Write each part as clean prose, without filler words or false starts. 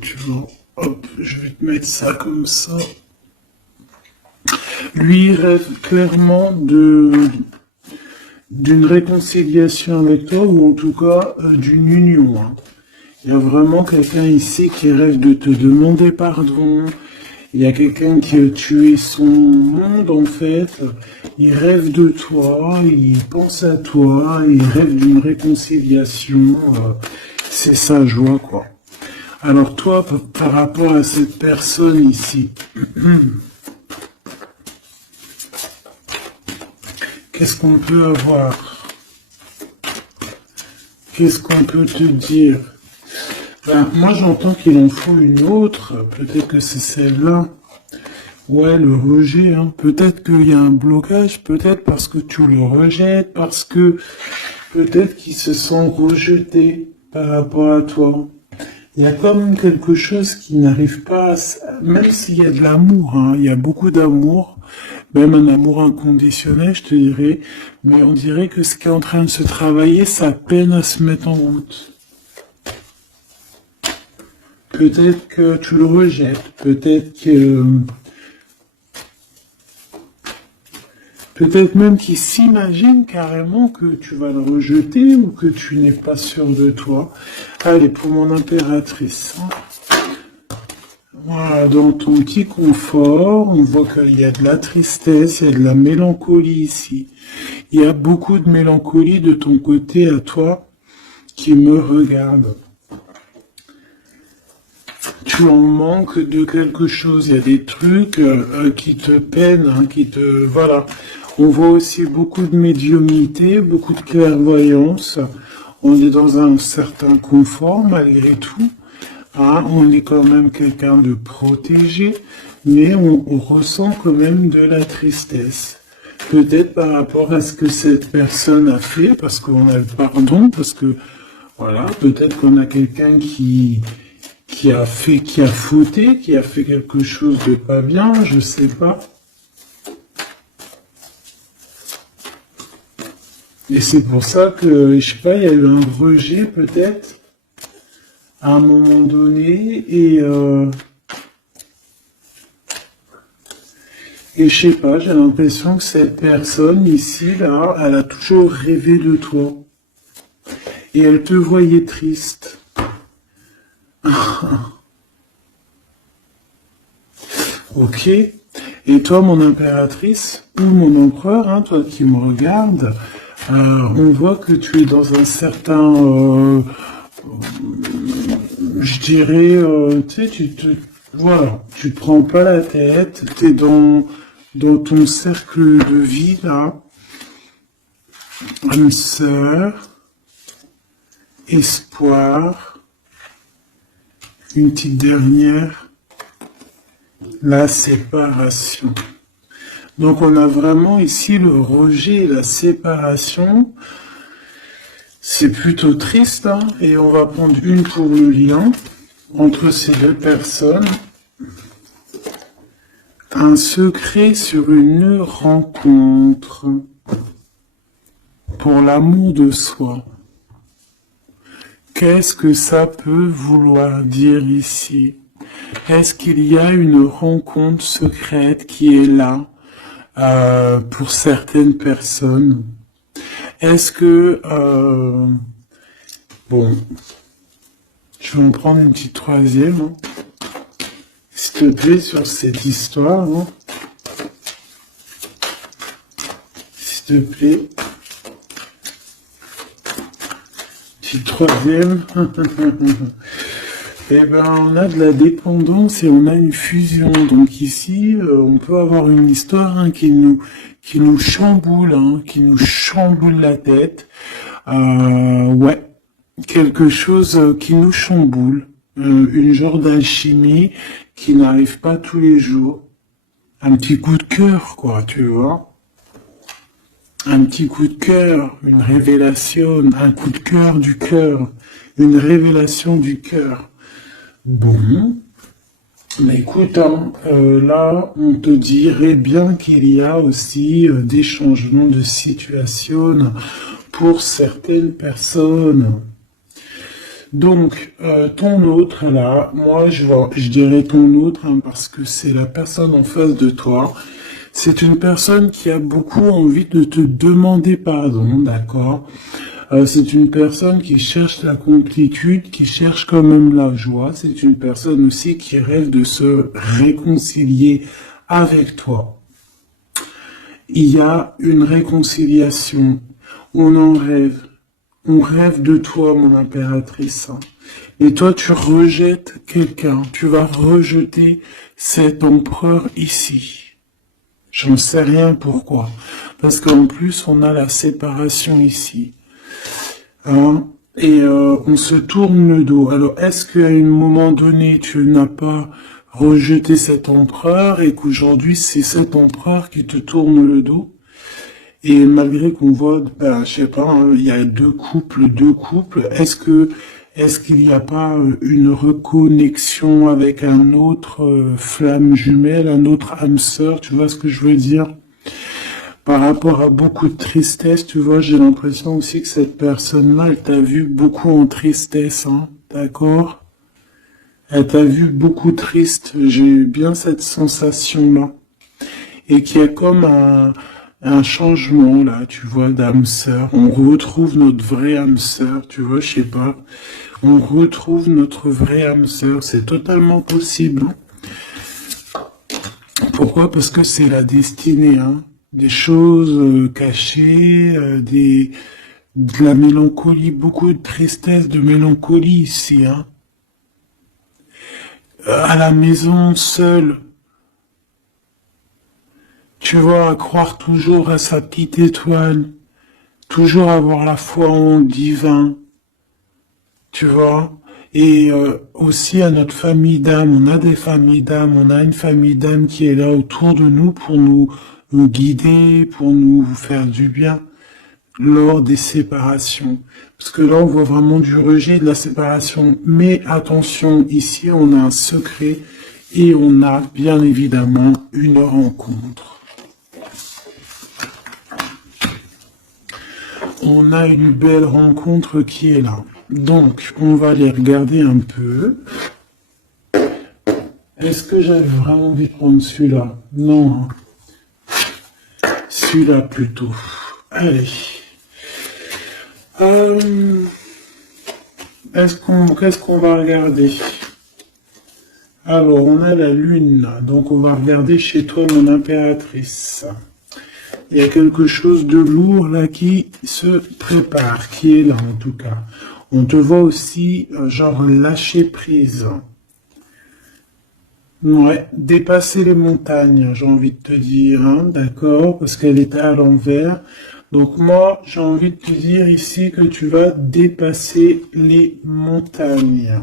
Tu vois, hop, je vais te mettre ça comme ça. Lui il rêve clairement d'une réconciliation avec toi, ou en tout cas d'une union, hein. Il y a vraiment quelqu'un ici qui rêve de te demander pardon. Il y a quelqu'un qui a tué son monde en fait. Il rêve de toi, il pense à toi, il rêve d'une réconciliation. C'est sa joie, quoi. Alors toi, par rapport à cette personne ici, qu'est-ce qu'on peut avoir? Qu'est-ce qu'on peut te dire? Ben, moi j'entends qu'il en faut une autre, peut-être que c'est celle-là. Ouais, le rejet, hein. Peut-être qu'il y a un blocage, peut-être parce que tu le rejettes, parce que peut-être qu'il se sent rejeté par rapport à toi. Il y a quand même quelque chose qui n'arrive pas même s'il y a de l'amour, hein, il y a beaucoup d'amour, même un amour inconditionnel, je te dirais, mais on dirait que ce qui est en train de se travailler, ça peine à se mettre en route. Peut-être que tu le rejettes, peut-être même qu'il s'imagine carrément que tu vas le rejeter ou que tu n'es pas sûr de toi. Allez, pour mon impératrice. Hein. Voilà, dans ton petit confort, on voit qu'il y a de la tristesse, il y a de la mélancolie ici. Il y a beaucoup de mélancolie de ton côté à toi qui me regarde. Tu en manques de quelque chose, il y a des trucs qui te peinent, hein, Voilà. On voit aussi beaucoup de médiumnité, beaucoup de clairvoyance. On est dans un certain confort malgré tout. Hein, on est quand même quelqu'un de protégé, mais on ressent quand même de la tristesse. Peut-être par rapport à ce que cette personne a fait, parce qu'on a le pardon, parce que, voilà, peut-être qu'on a quelqu'un qui a fauté, qui a fait quelque chose de pas bien, je sais pas. Et c'est pour ça que, je sais pas, il y a eu un rejet peut-être, à un moment donné, et je sais pas, j'ai l'impression que cette personne ici, là, elle a toujours rêvé de toi. Et elle te voyait triste. Ok. Et toi, mon impératrice, ou mon empereur, hein, toi qui me regardes, on voit que tu es dans un certain, je dirais, tu sais, voilà, tu te prends pas la tête, t'es dans ton cercle de vie, là, âme sœur, espoir, une petite dernière, la séparation. Donc on a vraiment ici le rejet et la séparation. C'est plutôt triste, hein, et on va prendre une pour le lien entre ces deux personnes. Un secret sur une rencontre pour l'amour de soi. Qu'est-ce que ça peut vouloir dire ici? Est-ce qu'il y a une rencontre secrète qui est là pour certaines personnes? Est-ce que... bon, je vais en prendre une petite troisième. Hein. S'il te plaît, sur cette histoire. Hein. S'il te plaît. Petite troisième. Eh ben, on a de la dépendance et on a une fusion. Donc ici, on peut avoir une histoire, hein, qui nous chamboule, hein, qui nous chamboule la tête. Ouais, quelque chose qui nous chamboule. Une genre d'alchimie qui n'arrive pas tous les jours. Un petit coup de cœur, quoi, tu vois. Un petit coup de cœur, une révélation, un coup de cœur du cœur, une révélation du cœur. Bon, mais écoute, hein, là, on te dirait bien qu'il y a aussi des changements de situation pour certaines personnes. Donc, ton autre, là, moi, je dirais ton autre, hein, parce que c'est la personne en face de toi. C'est une personne qui a beaucoup envie de te demander pardon, d'accord? C'est une personne qui cherche la complétude, qui cherche quand même la joie. C'est une personne aussi qui rêve de se réconcilier avec toi. Il y a une réconciliation. On en rêve. On rêve de toi, mon impératrice. Et toi, tu rejettes quelqu'un. Tu vas rejeter cet empereur ici. J'en sais rien pourquoi. Parce qu'en plus, on a la séparation ici. Hein, et on se tourne le dos. Alors, est-ce qu'à un moment donné, tu n'as pas rejeté cet empereur et qu'aujourd'hui, c'est cet empereur qui te tourne le dos? Et malgré qu'on voit, ben, je sais pas, hein, il y a deux couples, est-ce qu'il n'y a pas une reconnexion avec un autre flamme jumelle, un autre âme sœur, tu vois ce que je veux dire? Par rapport à beaucoup de tristesse, tu vois, j'ai l'impression aussi que cette personne-là, elle t'a vu beaucoup en tristesse, hein, d'accord? Elle t'a vu beaucoup triste, j'ai eu bien cette sensation-là. Et qu'il y a comme un changement, là, tu vois, d'âme sœur. On retrouve notre vraie âme sœur, tu vois, je sais pas. On retrouve notre vraie âme sœur, c'est totalement possible. Pourquoi? Parce que c'est la destinée, hein. Des choses cachées, de la mélancolie, beaucoup de tristesse, de mélancolie ici, hein. À la maison, seule, tu vois, à croire toujours à sa petite étoile, toujours avoir la foi en le divin, tu vois. Et aussi à notre famille d'âme, on a des familles d'âme, on a une famille d'âme qui est là autour de nous pour nous guider, pour nous faire du bien lors des séparations. Parce que là, on voit vraiment du rejet de la séparation. Mais attention, ici, on a un secret et on a bien évidemment une rencontre. On a une belle rencontre qui est là. Donc, on va aller regarder un peu. Est-ce que j'avais vraiment envie de prendre celui-là? Non. Celui-là plutôt. Allez. Qu'est-ce qu'on va regarder? Alors, on a la lune, là. Donc, on va regarder chez toi, mon impératrice. Il y a quelque chose de lourd, là, qui se prépare, qui est là, en tout cas. On te voit aussi, genre, lâcher prise. Ouais, dépasser les montagnes, j'ai envie de te dire, hein, d'accord, parce qu'elle était à l'envers. Donc moi, j'ai envie de te dire ici que tu vas dépasser les montagnes.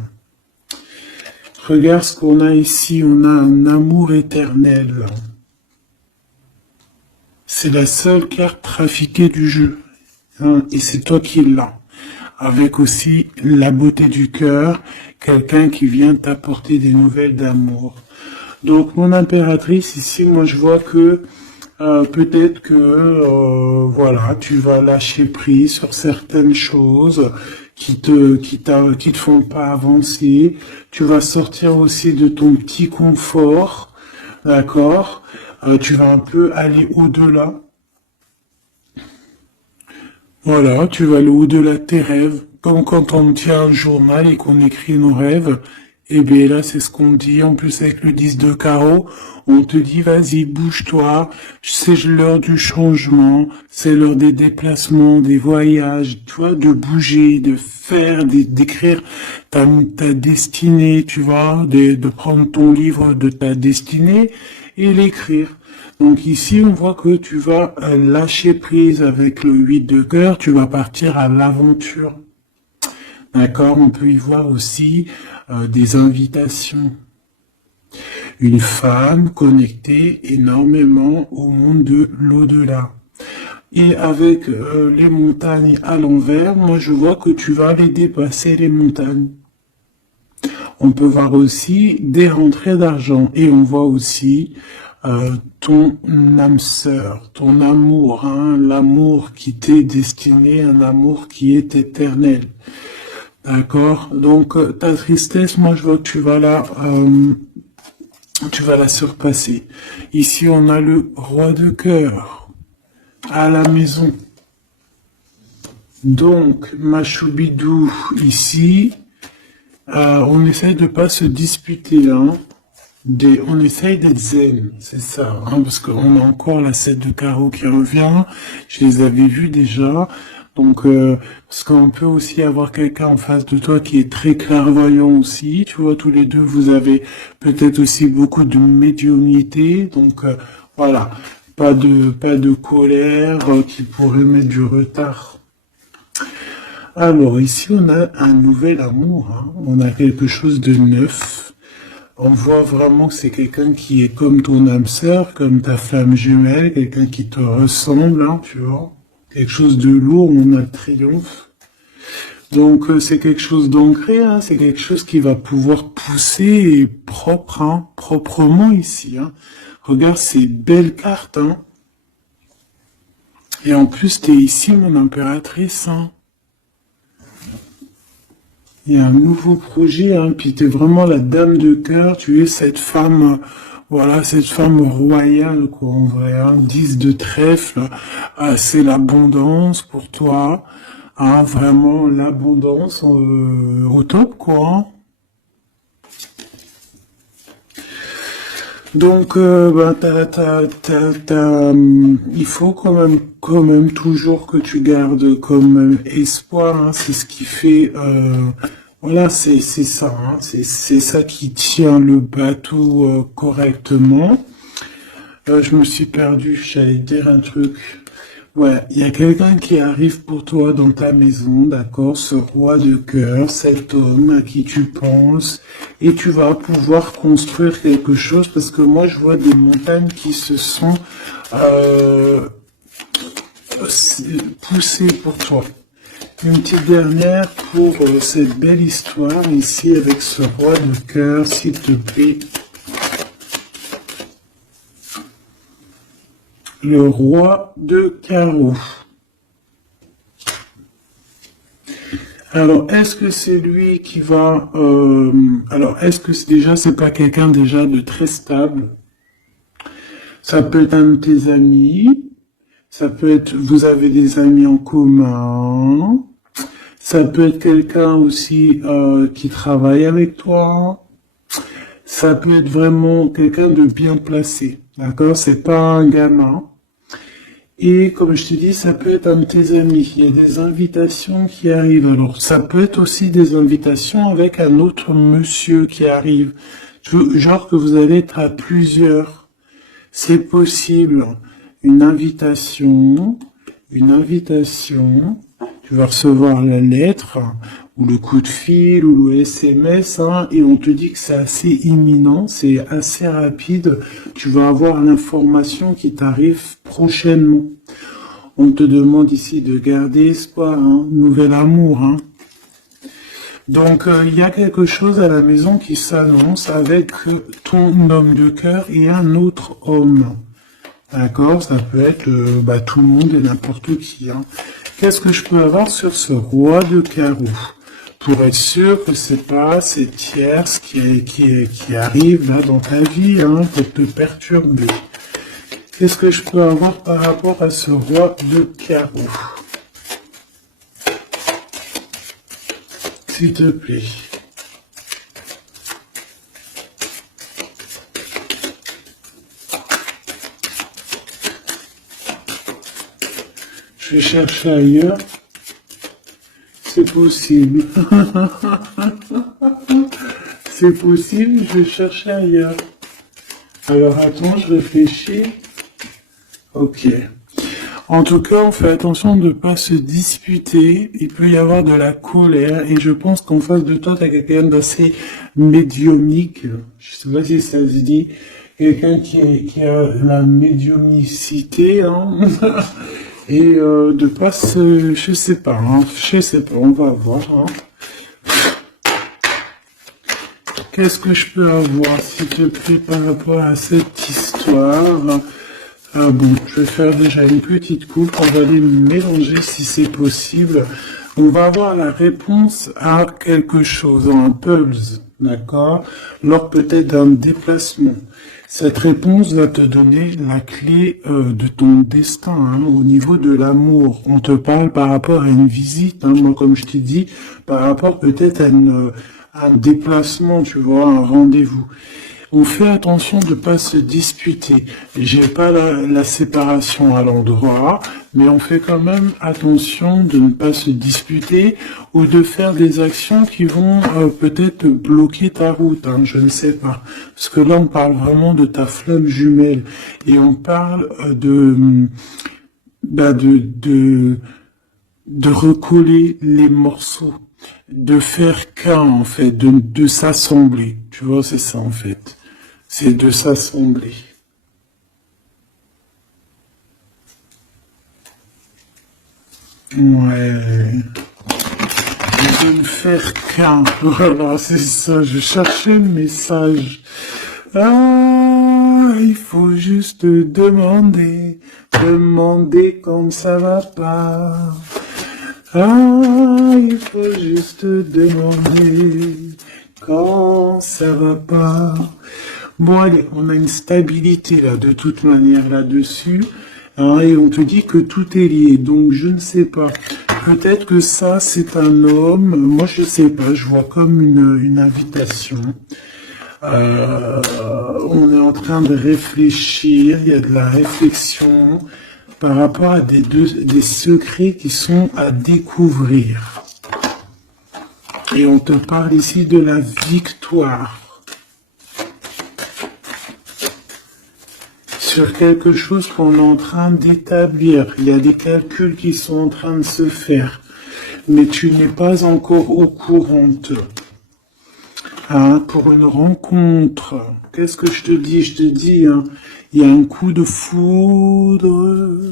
Regarde ce qu'on a ici, on a un amour éternel. C'est la seule carte trafiquée du jeu, hein, et c'est toi qui l'as. Avec aussi la beauté du cœur, quelqu'un qui vient t'apporter des nouvelles d'amour. Donc mon impératrice ici, moi je vois que peut-être que voilà, tu vas lâcher prise sur certaines choses qui te font pas avancer. Tu vas sortir aussi de ton petit confort, d'accord? Tu vas un peu aller au-delà. Voilà, tu vas aller au-delà de tes rêves, comme quand on tient un journal et qu'on écrit nos rêves. Et bien là, c'est ce qu'on dit. En plus, avec le 10 de carreau, on te dit, vas-y, bouge-toi. C'est l'heure du changement. C'est l'heure des déplacements, des voyages, tu vois, de bouger, de faire, d'écrire ta destinée, tu vois, de prendre ton livre de ta destinée et l'écrire. Donc ici, on voit que tu vas lâcher prise avec le 8 de cœur, tu vas partir à l'aventure. D'accord, on peut y voir aussi des invitations. Une femme connectée énormément au monde de l'au-delà. Et avec les montagnes à l'envers, moi je vois que tu vas aller dépasser les montagnes. On peut voir aussi des rentrées d'argent et on voit aussi ton âme sœur, ton amour, hein, l'amour qui t'est destiné, un amour qui est éternel. D'accord? Donc, ta tristesse, moi, je vois que tu vas la surpasser. Ici, on a le roi de cœur à la maison. Donc, ma choubidou, ici, on essaye de pas se disputer, hein. On essaye d'être zen, c'est ça, hein, parce qu'on a encore la 7 de carreau qui revient. Je les avais vus déjà. Donc, parce qu'on peut aussi avoir quelqu'un en face de toi qui est très clairvoyant aussi. Tu vois, tous les deux, vous avez peut-être aussi beaucoup de médiumnité. Donc, voilà, pas de colère qui pourrait mettre du retard. Alors, ici, on a un nouvel amour, hein. On a quelque chose de neuf. On voit vraiment que c'est quelqu'un qui est comme ton âme sœur, comme ta flamme jumelle, quelqu'un qui te ressemble, hein, tu vois. Quelque chose de lourd, on a le triomphe. Donc c'est quelque chose d'ancré, hein, c'est quelque chose qui va pouvoir pousser et propre, hein, proprement ici. Hein. Regarde ces belles cartes. Hein. Et en plus, t'es ici, mon impératrice. Hein. Il y a un nouveau projet, hein, puis t'es vraiment la dame de cœur, tu es cette femme, voilà, cette femme royale, quoi, en vrai, hein, 10 de trèfle, c'est l'abondance pour toi, hein, vraiment l'abondance au top, quoi. Hein. Donc, il faut quand même toujours que tu gardes comme espoir. Hein, c'est ce qui fait, voilà, c'est ça. Hein, c'est ça qui tient le bateau correctement. Je me suis perdu. J'allais dire un truc. Ouais, il y a quelqu'un qui arrive pour toi dans ta maison, d'accord, ce roi de cœur, cet homme à qui tu penses, et tu vas pouvoir construire quelque chose, parce que moi je vois des montagnes qui se sont poussées pour toi. Une petite dernière pour cette belle histoire ici avec ce roi de cœur, s'il te plaît. Le roi de carreau. Alors, est-ce que c'est lui qui va... alors, est-ce que c'est pas quelqu'un déjà de très stable? Ça peut être un de tes amis. Ça peut être... Vous avez des amis en commun. Ça peut être quelqu'un aussi qui travaille avec toi. Ça peut être vraiment quelqu'un de bien placé. D'accord? C'est pas un gamin. Et comme je te dis, ça peut être un de tes amis. Il y a des invitations qui arrivent. Alors, ça peut être aussi des invitations avec un autre monsieur qui arrive. Genre que vous allez être à plusieurs. C'est possible. Une invitation. Tu vas recevoir la lettre, ou le coup de fil, ou le SMS, hein, et on te dit que c'est assez imminent, c'est assez rapide. Tu vas avoir l'information qui t'arrive prochainement. On te demande ici de garder espoir, hein, nouvel amour. Hein. Donc, il y a quelque chose à la maison qui s'annonce avec ton homme de cœur et un autre homme. D'accord, ça peut être tout le monde et n'importe qui. Hein. Qu'est-ce que je peux avoir sur ce roi de carreau? Pour être sûr que c'est pas ces tierces qui arrivent là dans ta vie, hein, pour te perturber. Qu'est-ce que je peux avoir par rapport à ce roi de carreau? S'il te plaît. Je vais chercher ailleurs. C'est possible. C'est possible, je vais chercher ailleurs. Alors attends, je réfléchis. Ok. En tout cas, on fait attention de ne pas se disputer. Il peut y avoir de la colère. Et je pense qu'en face de toi, tu as quelqu'un d'assez médiumnique. Je sais pas si ça se dit. Quelqu'un qui a la médiumnicité. Hein. Et de pas se... Je sais pas, on va voir. Hein. Qu'est-ce que je peux avoir, s'il te plaît, par rapport à cette histoire? Ah bon, je vais faire déjà une petite coupe, on va les mélanger si c'est possible. On va avoir la réponse à quelque chose, un puzzle, d'accord? Lors peut-être d'un déplacement. Cette réponse va te donner la clé de ton destin, hein, au niveau de l'amour. On te parle par rapport à une visite, hein, moi comme je t'ai dit, par rapport peut-être à un déplacement, tu vois, un rendez-vous. On fait attention de pas se disputer. J'ai pas la séparation à l'endroit, mais on fait quand même attention de ne pas se disputer ou de faire des actions qui vont peut-être bloquer ta route, hein, je ne sais pas. Parce que là, on parle vraiment de ta flamme jumelle et on parle bah, de recoller les morceaux, de faire qu'un en fait, de s'assembler. Tu vois, c'est ça en fait. C'est de s'assembler. Ouais. De ne faire qu'un. Voilà, c'est ça. Je cherchais le message. Ah, il faut juste demander. Demander quand ça va pas. Ah, il faut juste demander quand ça va pas. Bon, allez, on a une stabilité là, de toute manière là-dessus. Hein, et on te dit que tout est lié. Donc, je ne sais pas. Peut-être que ça, c'est un homme. Moi, je sais pas. Je vois comme une invitation. On est en train de réfléchir. Il y a de la réflexion par rapport à des secrets qui sont à découvrir. Et on te parle ici de la victoire. Sur quelque chose qu'on est en train d'établir. Il y a des calculs qui sont en train de se faire. Mais tu n'es pas encore au courant. Hein, pour une rencontre. Qu'est-ce que je te dis? Je te dis, hein, il y a un coup de foudre.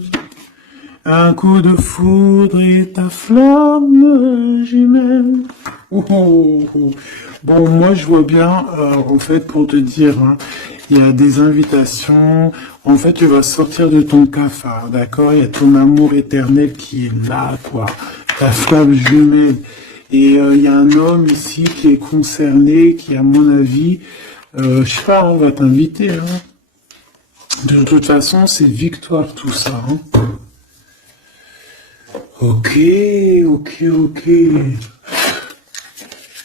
Un coup de foudre et ta flamme jumelle. Oh, oh, oh. Bon, moi je vois bien, en fait, pour te dire, hein, il y a des invitations. En fait, tu vas sortir de ton cafard, d'accord? Il y a ton amour éternel qui est là, quoi. Ta flamme jumelle. Et il y a un homme ici qui est concerné, qui, à mon avis, je sais pas, on va t'inviter. Hein. De toute façon, c'est victoire tout ça. Hein. Ok, ok, ok.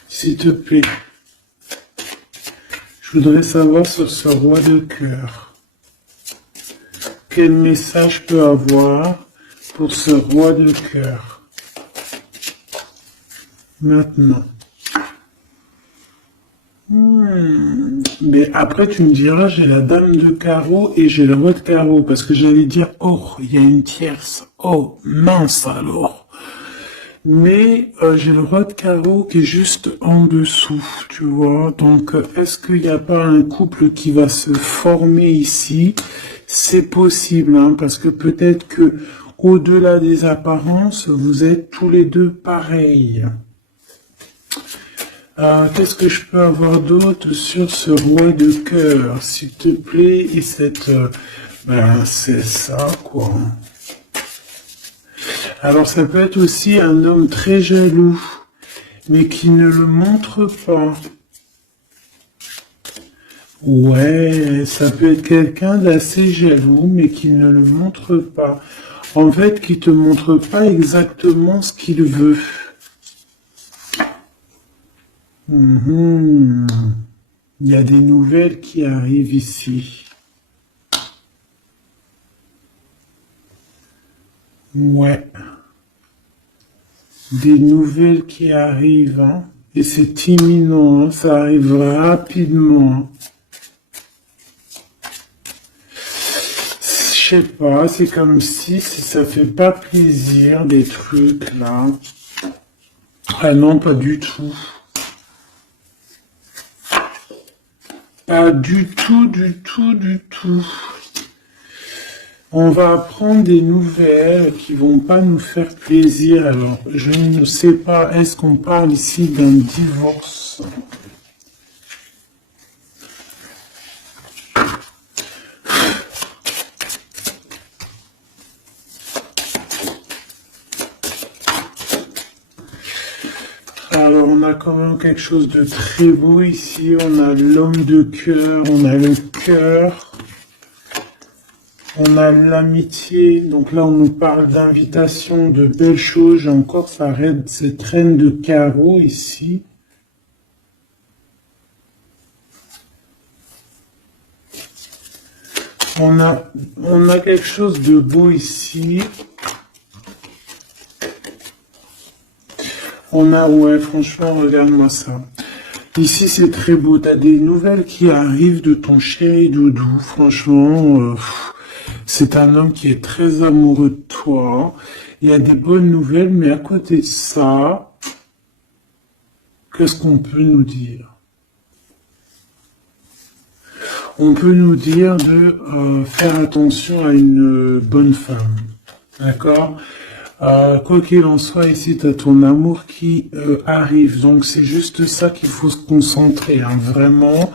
S'il te plaît. Je voudrais savoir sur ce roi de cœur. Quel message peut avoir pour ce roi de cœur? Maintenant. Mais après, tu me diras, j'ai la dame de carreau et j'ai le roi de carreau. Parce que j'allais dire, oh, il y a une tierce. Oh, mince alors. Mais j'ai le roi de carreau qui est juste en dessous, tu vois. Donc, est-ce qu'il n'y a pas un couple qui va se former ici? C'est possible, hein, parce que peut-être que au-delà des apparences, vous êtes tous les deux pareils. Qu'est-ce que je peux avoir d'autre sur ce roi de cœur, s'il te plaît, et cette... ben, c'est ça, quoi. Alors, ça peut être aussi un homme très jaloux, mais qui ne le montre pas. Ouais, ça peut être quelqu'un d'assez jaloux, mais qui ne le montre pas. En fait, qui te montre pas exactement ce qu'il veut. Il y a des nouvelles qui arrivent ici. Ouais. Des nouvelles qui arrivent, hein. Et c'est imminent, hein. Ça arrivera rapidement. Hein. Je sais pas, c'est comme si ça fait pas plaisir, des trucs là. Ah non, pas du tout. Pas du tout, du tout, du tout. On va apprendre des nouvelles qui vont pas nous faire plaisir. Alors, je ne sais pas, est-ce qu'on parle ici d'un divorce? Alors, on a quand même quelque chose de très beau ici. On a l'homme de cœur, on a le cœur, on a l'amitié. Donc là, on nous parle d'invitation, de belles choses. J'ai encore cette reine de carreau ici. On a quelque chose de beau ici. Ouais, franchement, regarde-moi ça. Ici, c'est très beau. T'as des nouvelles qui arrivent de ton chéri doudou. Franchement, c'est un homme qui est très amoureux de toi. Il y a des bonnes nouvelles, mais à côté de ça, qu'est-ce qu'on peut nous dire? On peut nous dire de faire attention à une bonne femme. D'accord? Quoi qu'il en soit, ici, tu as ton amour qui arrive. Donc, c'est juste ça qu'il faut se concentrer. Hein. Vraiment,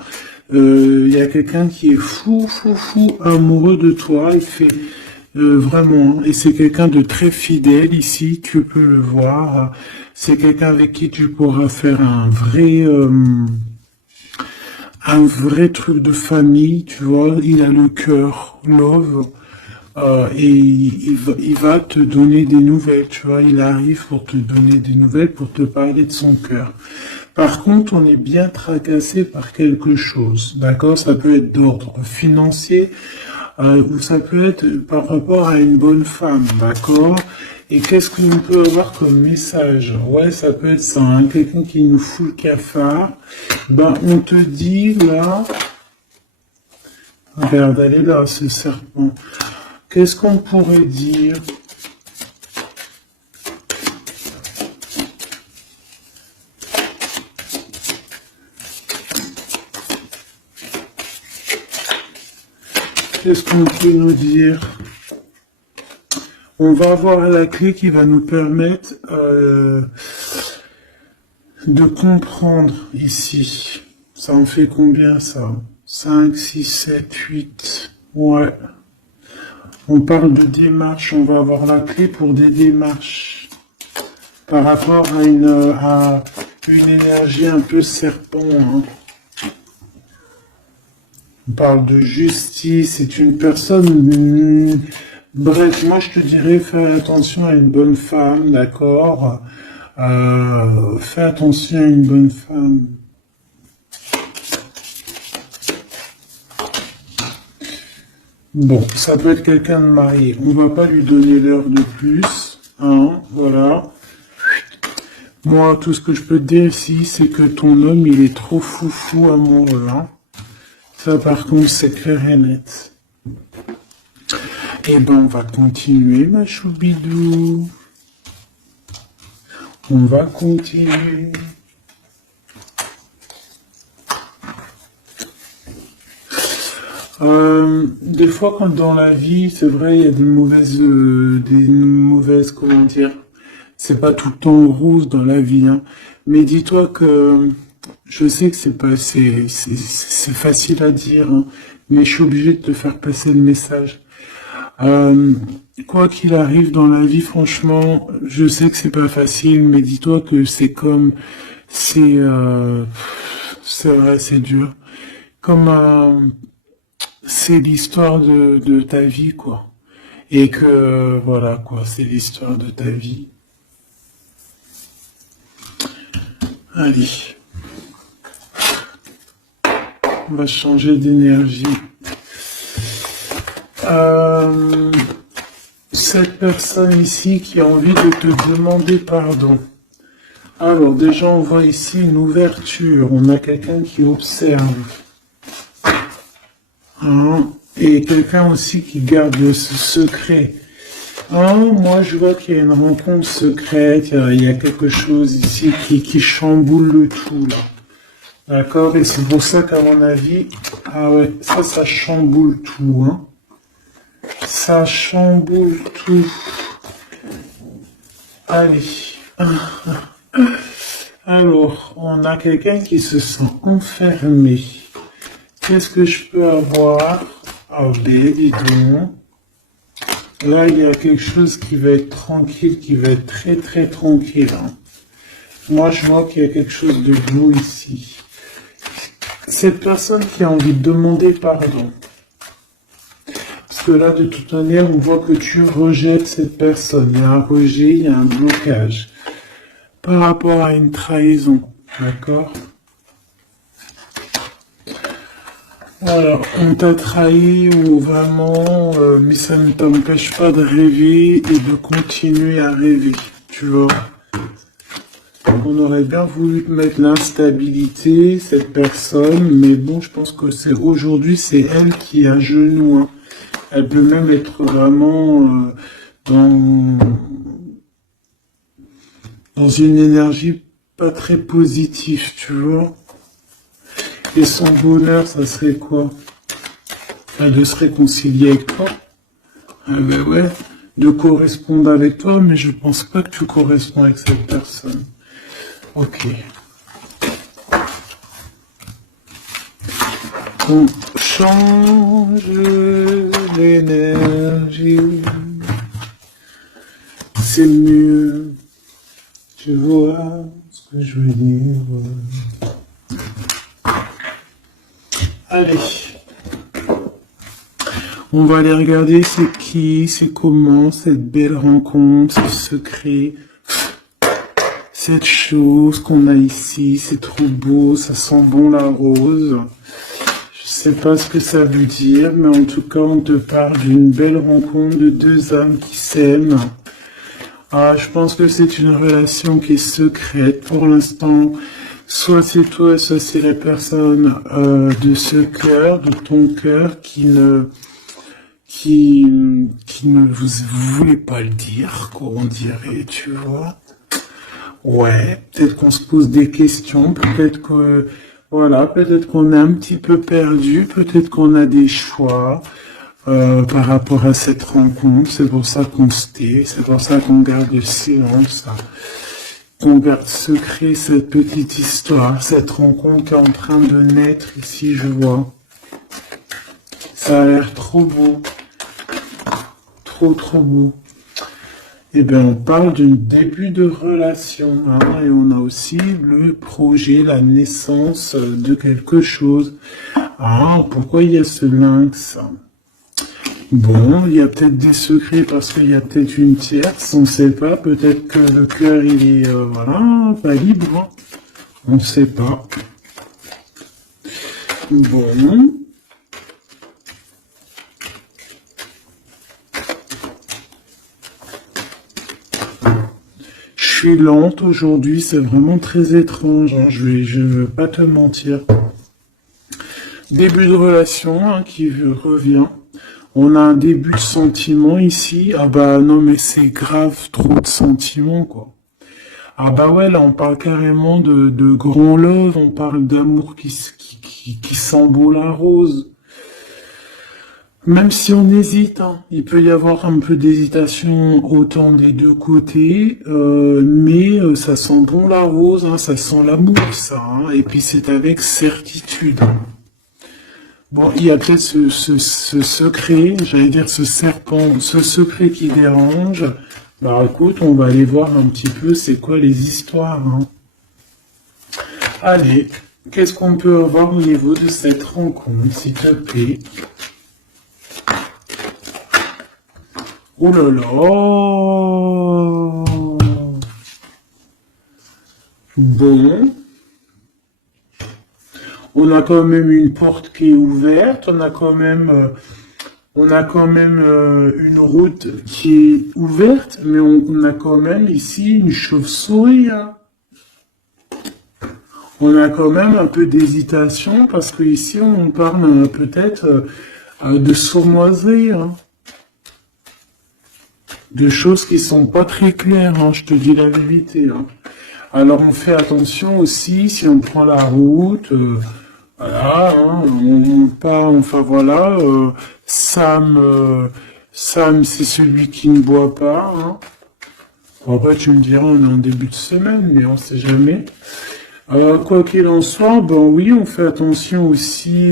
il y a quelqu'un qui est fou amoureux de toi. Il fait vraiment. Et c'est quelqu'un de très fidèle ici. Tu peux le voir. C'est quelqu'un avec qui tu pourras faire un vrai truc de famille. Tu vois, il a le cœur, love. Et il va te donner des nouvelles, tu vois, il arrive pour te donner des nouvelles, pour te parler de son cœur. Par contre, on est bien tracassé par quelque chose, d'accord? Ça peut être d'ordre financier, ou ça peut être par rapport à une bonne femme, d'accord? Et qu'est-ce qu'on peut avoir comme message? Ouais, ça peut être ça, hein, quelqu'un qui nous fout le cafard. Ben, on te dit là, regarde, elle est là, ce serpent. Qu'est-ce qu'on pourrait dire? Qu'est-ce qu'on peut nous dire? On va avoir la clé qui va nous permettre de comprendre ici. Ça en fait combien ça? 5, 6, 7, 8. Ouais. On parle de démarches, on va avoir la clé pour des démarches par rapport à une énergie un peu serpent. Hein. On parle de justice, c'est une personne... bref, moi je te dirais, fais attention à une bonne femme, d'accord? Fais attention à une bonne femme. Bon, ça peut être quelqu'un de marié. On va pas lui donner l'heure de plus. Hein, voilà. Moi, tout ce que je peux te dire ici, c'est que ton homme, il est trop fou amoureux. Hein. Ça, par contre, c'est clair et net. Eh ben, on va continuer, ma choubidou. On va continuer. Des fois, quand dans la vie, c'est vrai, il y a des mauvaises, comment dire, c'est pas tout le temps rose dans la vie, hein. Mais dis-toi que, je sais que c'est facile à dire, hein, mais je suis obligé de te faire passer le message. Quoi qu'il arrive dans la vie, franchement, je sais que c'est pas facile, mais dis-toi que c'est vrai, c'est dur. Comme c'est l'histoire de ta vie, quoi. Et que, voilà, quoi, c'est l'histoire de ta vie. Allez. On va changer d'énergie. Cette personne ici qui a envie de te demander pardon. Alors, déjà, on voit ici une ouverture. On a quelqu'un qui observe. Hein, et quelqu'un aussi qui garde ce secret. Hein, moi, je vois qu'il y a une rencontre secrète, il y a quelque chose ici qui chamboule le tout, là. D'accord? Et c'est pour ça qu'à mon avis, ah ouais, ça chamboule tout, hein. Ça chamboule tout. Allez. Alors, on a quelqu'un qui se sent enfermé. Qu'est-ce que je peux avoir? Ah ben, dis donc. Là, il y a quelque chose qui va être tranquille, qui va être très tranquille. Hein. Moi, je vois qu'il y a quelque chose de beau ici. Cette personne qui a envie de demander pardon. Parce que là, de toute manière, on voit que tu rejettes cette personne. Il y a un rejet, il y a un blocage. Par rapport à une trahison. D'accord? Alors, on t'a trahi ou vraiment, mais ça ne t'empêche pas de rêver et de continuer à rêver. Tu vois? On aurait bien voulu te mettre l'instabilité, cette personne, mais bon, je pense que c'est aujourd'hui, c'est elle qui est à genoux. Hein. Elle peut même être vraiment dans une énergie pas très positive, tu vois. Et son bonheur, ça serait quoi? De se réconcilier avec toi. Ah ben ouais, de correspondre avec toi, mais je pense pas que tu corresponds avec cette personne. Ok. On change l'énergie. C'est mieux. Tu vois ce que je veux dire. Allez. On va aller regarder c'est qui, c'est comment, cette belle rencontre, ce secret. Cette chose qu'on a ici, c'est trop beau, ça sent bon la rose. Je sais pas ce que ça veut dire, mais en tout cas, on te parle d'une belle rencontre de deux âmes qui s'aiment. Ah, je pense que c'est une relation qui est secrète pour l'instant. Soit c'est toi, soit c'est la personne de ce cœur, de ton cœur, qui ne vous voulez pas le dire, quoi, on dirait, tu vois. Ouais, peut-être qu'on se pose des questions, peut-être que, voilà, peut-être qu'on est un petit peu perdu, peut-être qu'on a des choix par rapport à cette rencontre. C'est pour ça qu'on se tait, c'est pour ça qu'on garde le silence, qu'on garde secret cette petite histoire, cette rencontre qui est en train de naître ici, je vois. Ça a l'air trop beau, trop beau. Eh bien, on parle d'un début de relation, hein, et on a aussi le projet, la naissance de quelque chose. Ah, pourquoi il y a ce lynx? Bon, il y a peut-être des secrets parce qu'il y a peut-être une tierce, on ne sait pas. Peut-être que le cœur, il est, voilà, pas libre. Hein. On ne sait pas. Bon. Je suis lente aujourd'hui, c'est vraiment très étrange, hein, je veux pas te mentir. Début de relation hein, qui revient. On a un début de sentiment ici. Ah bah non mais c'est grave, trop de sentiments quoi. Ah bah ouais, là on parle carrément de grand love, on parle d'amour qui sent beau la rose. Même si on hésite, hein, il peut y avoir un peu d'hésitation autant des deux côtés, mais ça sent bon la rose, hein, ça sent l'amour, ça, hein, et puis c'est avec certitude. Hein. Bon, il y a peut-être ce secret, j'allais dire ce serpent, ce secret qui dérange. Bah écoute, on va aller voir un petit peu c'est quoi les histoires. Hein. Allez, qu'est-ce qu'on peut avoir au niveau de cette rencontre, s'il te plaît? Oh là là! Bon. On a quand même une porte qui est ouverte, on a quand même une route qui est ouverte, mais on a quand même ici une chauve-souris. Hein. On a quand même un peu d'hésitation parce que ici on parle peut-être de sournoiserie. Hein. De choses qui sont pas très claires, hein, je te dis la vérité. Hein. Alors on fait attention aussi si on prend la route, voilà, hein, on part, enfin voilà, Sam c'est celui qui ne boit pas. Hein. Bon, après tu me diras, on est en début de semaine, mais on sait jamais. Quoi qu'il en soit, ben oui, on fait attention aussi.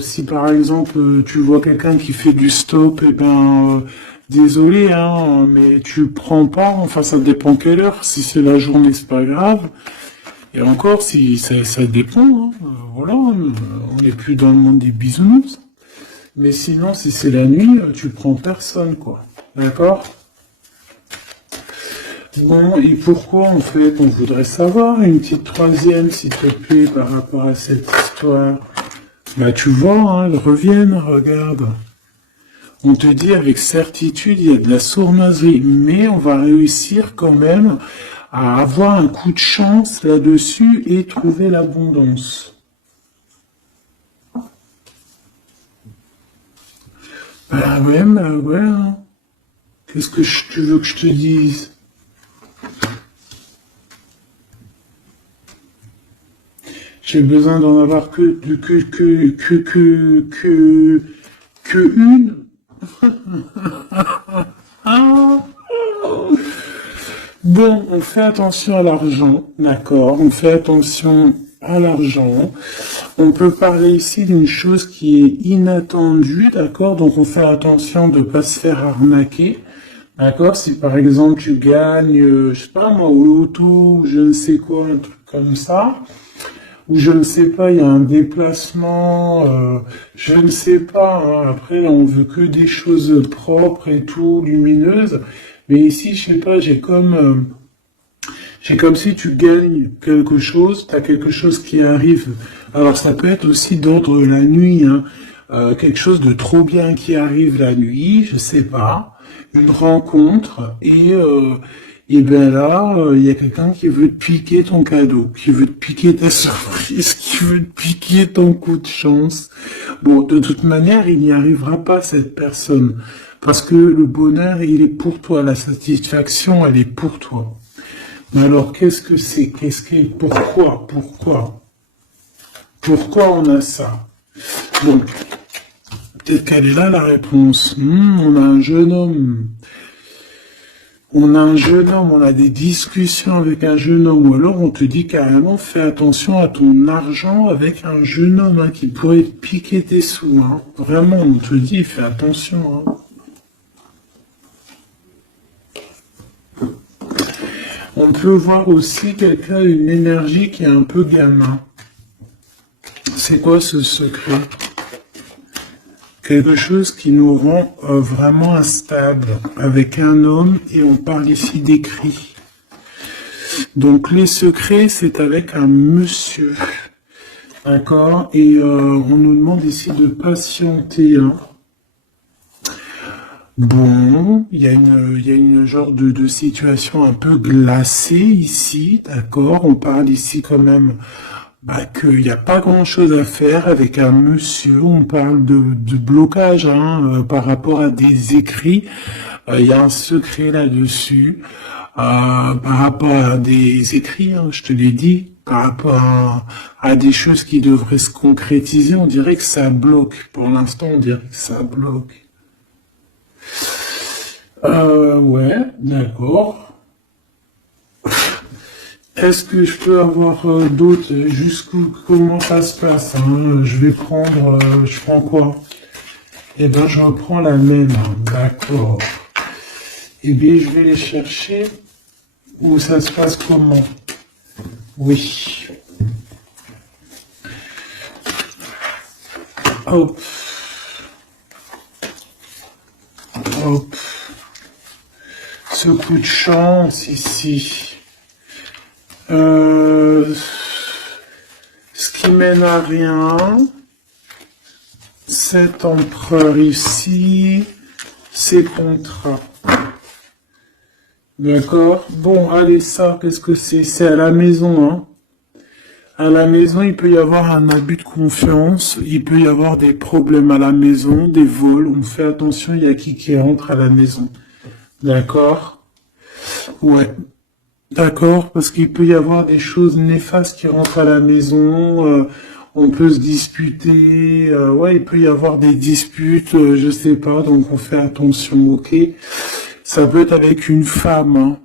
Si par exemple tu vois quelqu'un qui fait du stop, et ben Désolé, hein, mais tu prends pas, enfin ça dépend quelle heure, si c'est la journée, c'est pas grave. Et encore, si ça dépend, hein, voilà, on n'est plus dans le monde des bisounours. Mais sinon, si c'est la nuit, tu prends personne, quoi. D'accord? Bon, et pourquoi, en fait, on voudrait savoir une petite troisième, s'il te plaît, par rapport à cette histoire? Bah, tu vois, hein, elles reviennent, regarde. On te dit avec certitude, il y a de la sournoiserie, mais on va réussir quand même à avoir un coup de chance là-dessus et trouver l'abondance. Bah ouais, bah ouais, hein. Qu'est-ce que tu veux que je te dise? J'ai besoin d'en avoir que une. Ah. Bon, on fait attention à l'argent, d'accord? On fait attention à l'argent. On peut parler ici d'une chose qui est inattendue, d'accord? Donc on fait attention de ne pas se faire arnaquer, d'accord? Si par exemple tu gagnes, je sais pas moi, au loto, ou je ne sais quoi, un truc comme ça, ou je ne sais pas, il y a un déplacement, je ne sais pas, hein. Après on veut que des choses propres et tout, lumineuses. Mais ici, je sais pas, c'est comme si tu gagnes quelque chose, tu as quelque chose qui arrive. Alors ça peut être aussi d'ordre la nuit, hein. Quelque chose de trop bien qui arrive la nuit, je sais pas, une rencontre, et ben là, il y a quelqu'un qui veut te piquer ton cadeau, qui veut te piquer ta surprise, qui veut te piquer ton coup de chance. Bon, de toute manière, il n'y arrivera pas cette personne, parce que le bonheur, il est pour toi, la satisfaction, elle est pour toi. Mais alors, qu'est-ce que c'est? Pourquoi on a ça? Bon, peut-être qu'elle est là, la réponse. On a un jeune homme. On a des discussions avec un jeune homme, ou alors on te dit carrément, fais attention à ton argent avec un jeune homme, hein, qui pourrait te piquer tes sous, hein. Vraiment, on te dit, fais attention, hein. On peut voir aussi quelqu'un, une énergie qui est un peu gamin. C'est quoi ce secret? Quelque chose qui nous rend vraiment instable avec un homme, et on parle ici d'écrit. Donc les secrets, c'est avec un monsieur. D'accord? Et on nous demande ici de patienter, hein. Bon, il y a une genre de situation un peu glacée ici, d'accord? On parle ici quand même, bah, qu'il n'y a pas grand-chose à faire avec un monsieur. On parle de blocage, hein, par rapport à des écrits. Il y a un secret là-dessus, par rapport à des écrits, hein, je te l'ai dit, par rapport à des choses qui devraient se concrétiser. On dirait que ça bloque. Pour l'instant, on dirait que ça bloque. Ouais, d'accord. Est-ce que je peux avoir d'autres, comment ça se passe, hein? Je vais prendre, je prends quoi? Eh ben, je reprends la même, hein. D'accord. Eh bien, je vais les chercher. Où ça se passe comment? Oui. Hop. Hop. Ce coup de chance ici. Ce qui mène à rien. Cet empereur ici. Ces contrats. D'accord? Bon, allez, ça, qu'est-ce que c'est? C'est à la maison, hein. À la maison, il peut y avoir un abus de confiance, il peut y avoir des problèmes à la maison, des vols. On fait attention, il y a qui rentre à la maison. D'accord? Ouais. D'accord, parce qu'il peut y avoir des choses néfastes qui rentrent à la maison, on peut se disputer, ouais, il peut y avoir des disputes, je sais pas, donc on fait attention, ok? Ça peut être avec une femme, hein.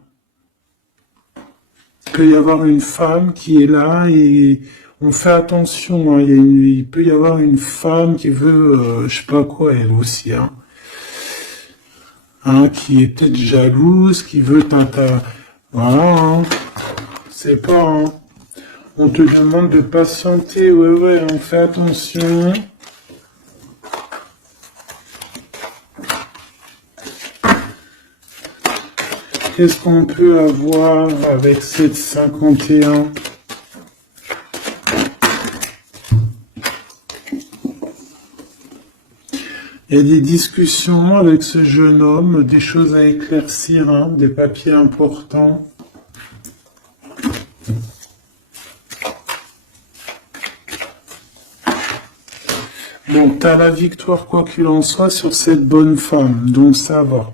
Il peut y avoir une femme qui est là et on fait attention, hein. Il peut y avoir une femme qui veut, je sais pas quoi, elle aussi, hein. hein, qui est peut-être jalouse, qui veut voilà, hein. C'est pas, hein. On te demande de patienter, ouais, on fait attention. Qu'est-ce qu'on peut avoir avec cette 51? Il y a des discussions avec ce jeune homme, des choses à éclaircir, hein, des papiers importants. Bon, t'as la victoire quoi qu'il en soit sur cette bonne femme, donc ça va.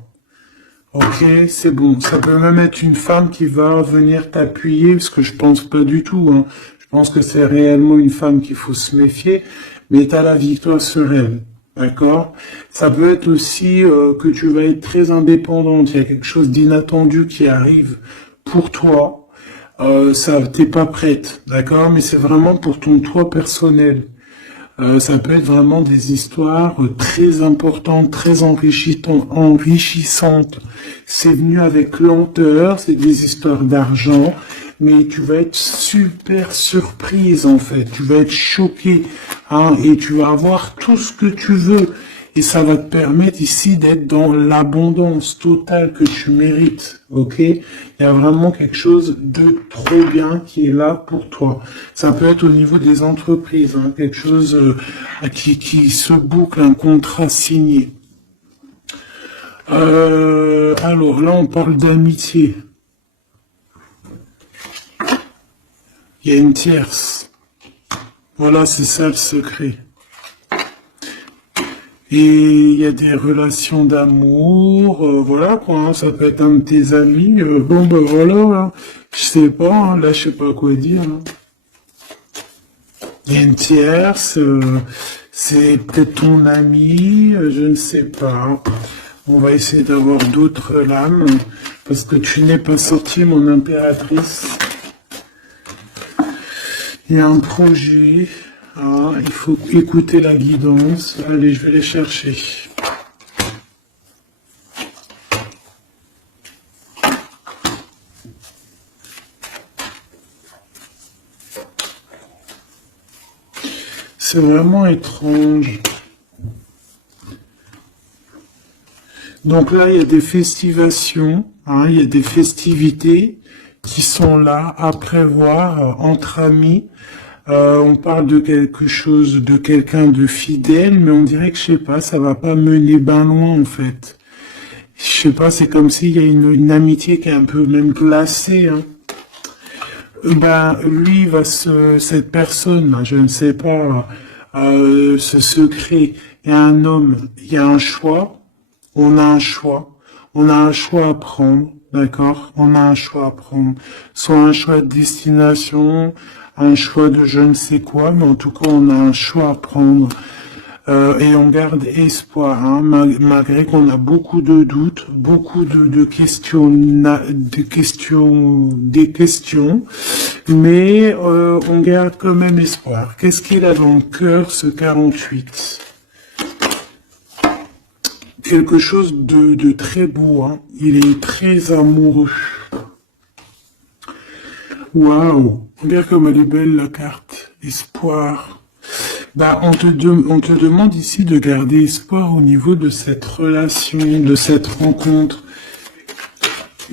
Ok, c'est bon. Ça peut même être une femme qui va venir t'appuyer, parce que je pense pas du tout, hein. Je pense que c'est réellement une femme qu'il faut se méfier, mais t'as la victoire sur elle. D'accord? Ça peut être aussi que tu vas être très indépendante. Il y a quelque chose d'inattendu qui arrive pour toi. Ça, t'es pas prête, d'accord? Mais c'est vraiment pour ton toi personnel. Ça peut être vraiment des histoires très importantes, très enrichissantes. C'est venu avec lenteur, c'est des histoires d'argent, mais tu vas être super surprise en fait. Tu vas être choqué, hein, et tu vas avoir tout ce que tu veux. Et ça va te permettre ici d'être dans l'abondance totale que tu mérites, ok? Il y a vraiment quelque chose de trop bien qui est là pour toi. Ça peut être au niveau des entreprises, hein, quelque chose qui se boucle, un contrat signé. Alors là, on parle d'amitié. Il y a une tierce. Voilà, c'est ça le secret. Et il y a des relations d'amour, voilà quoi, hein, ça peut être un de tes amis, bon ben voilà, hein, je sais pas, hein, là je sais pas quoi dire. Hein. Il y a une tierce, c'est peut-être ton ami, je ne sais pas. On va essayer d'avoir d'autres lames, parce que tu n'es pas sorti mon impératrice. Il y a un projet. Ah, il faut écouter la guidance. Allez, je vais les chercher. C'est vraiment étrange. Donc là, il y a des festivations, hein, il y a des festivités qui sont là à prévoir entre amis. On parle de quelque chose, de quelqu'un de fidèle, mais on dirait que, je sais pas, ça va pas mener ben loin, en fait. Je sais pas, c'est comme s'il y a une amitié qui est un peu même glacée, hein. Ben, lui, cette personne, là, je ne sais pas, ce secret, il y a un homme, il y a un choix, on a un choix, on a un choix à prendre, d'accord? On a un choix à prendre, soit un choix de destination, un choix de je ne sais quoi, mais en tout cas, on a un choix à prendre. Et on garde espoir, hein, malgré qu'on a beaucoup de doutes, beaucoup de questions, des questions, mais on garde quand même espoir. Qu'est-ce qu'il a dans le cœur, ce 48? Quelque chose de très beau, hein. Il est très amoureux. Waouh! Regarde comme elle est belle la carte. Espoir. Bah, on te demande ici de garder espoir au niveau de cette relation, de cette rencontre.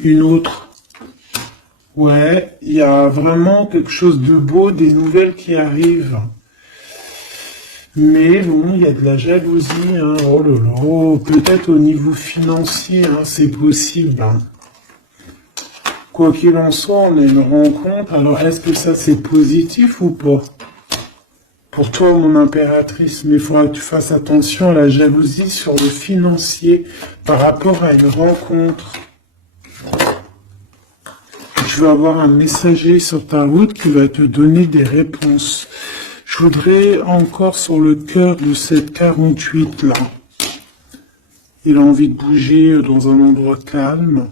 Une autre. Ouais, il y a vraiment quelque chose de beau, des nouvelles qui arrivent. Mais bon, il y a de la jalousie, hein. Oh là là, oh, peut-être au niveau financier, hein, c'est possible, hein. Quoi qu'il en soit, on a une rencontre. Alors, est-ce que ça c'est positif ou pas? Pour toi, mon impératrice, mais il faudra que tu fasses attention à la jalousie sur le financier par rapport à une rencontre. Tu vas avoir un messager sur ta route qui va te donner des réponses. Je voudrais encore sur le cœur de cette 48 là. Il a envie de bouger dans un endroit calme.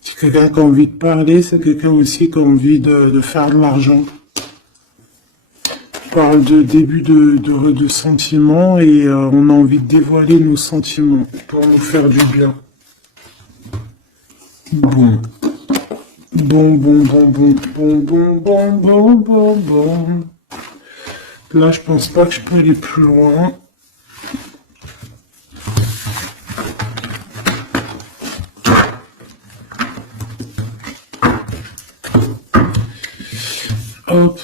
C'est quelqu'un qui a envie de parler, c'est quelqu'un aussi qui a envie de faire de l'argent. parle de début de sentiments et on a envie de dévoiler nos sentiments pour nous faire du bien. Bon. Bon. Là, je pense pas que je peux aller plus loin. Hop.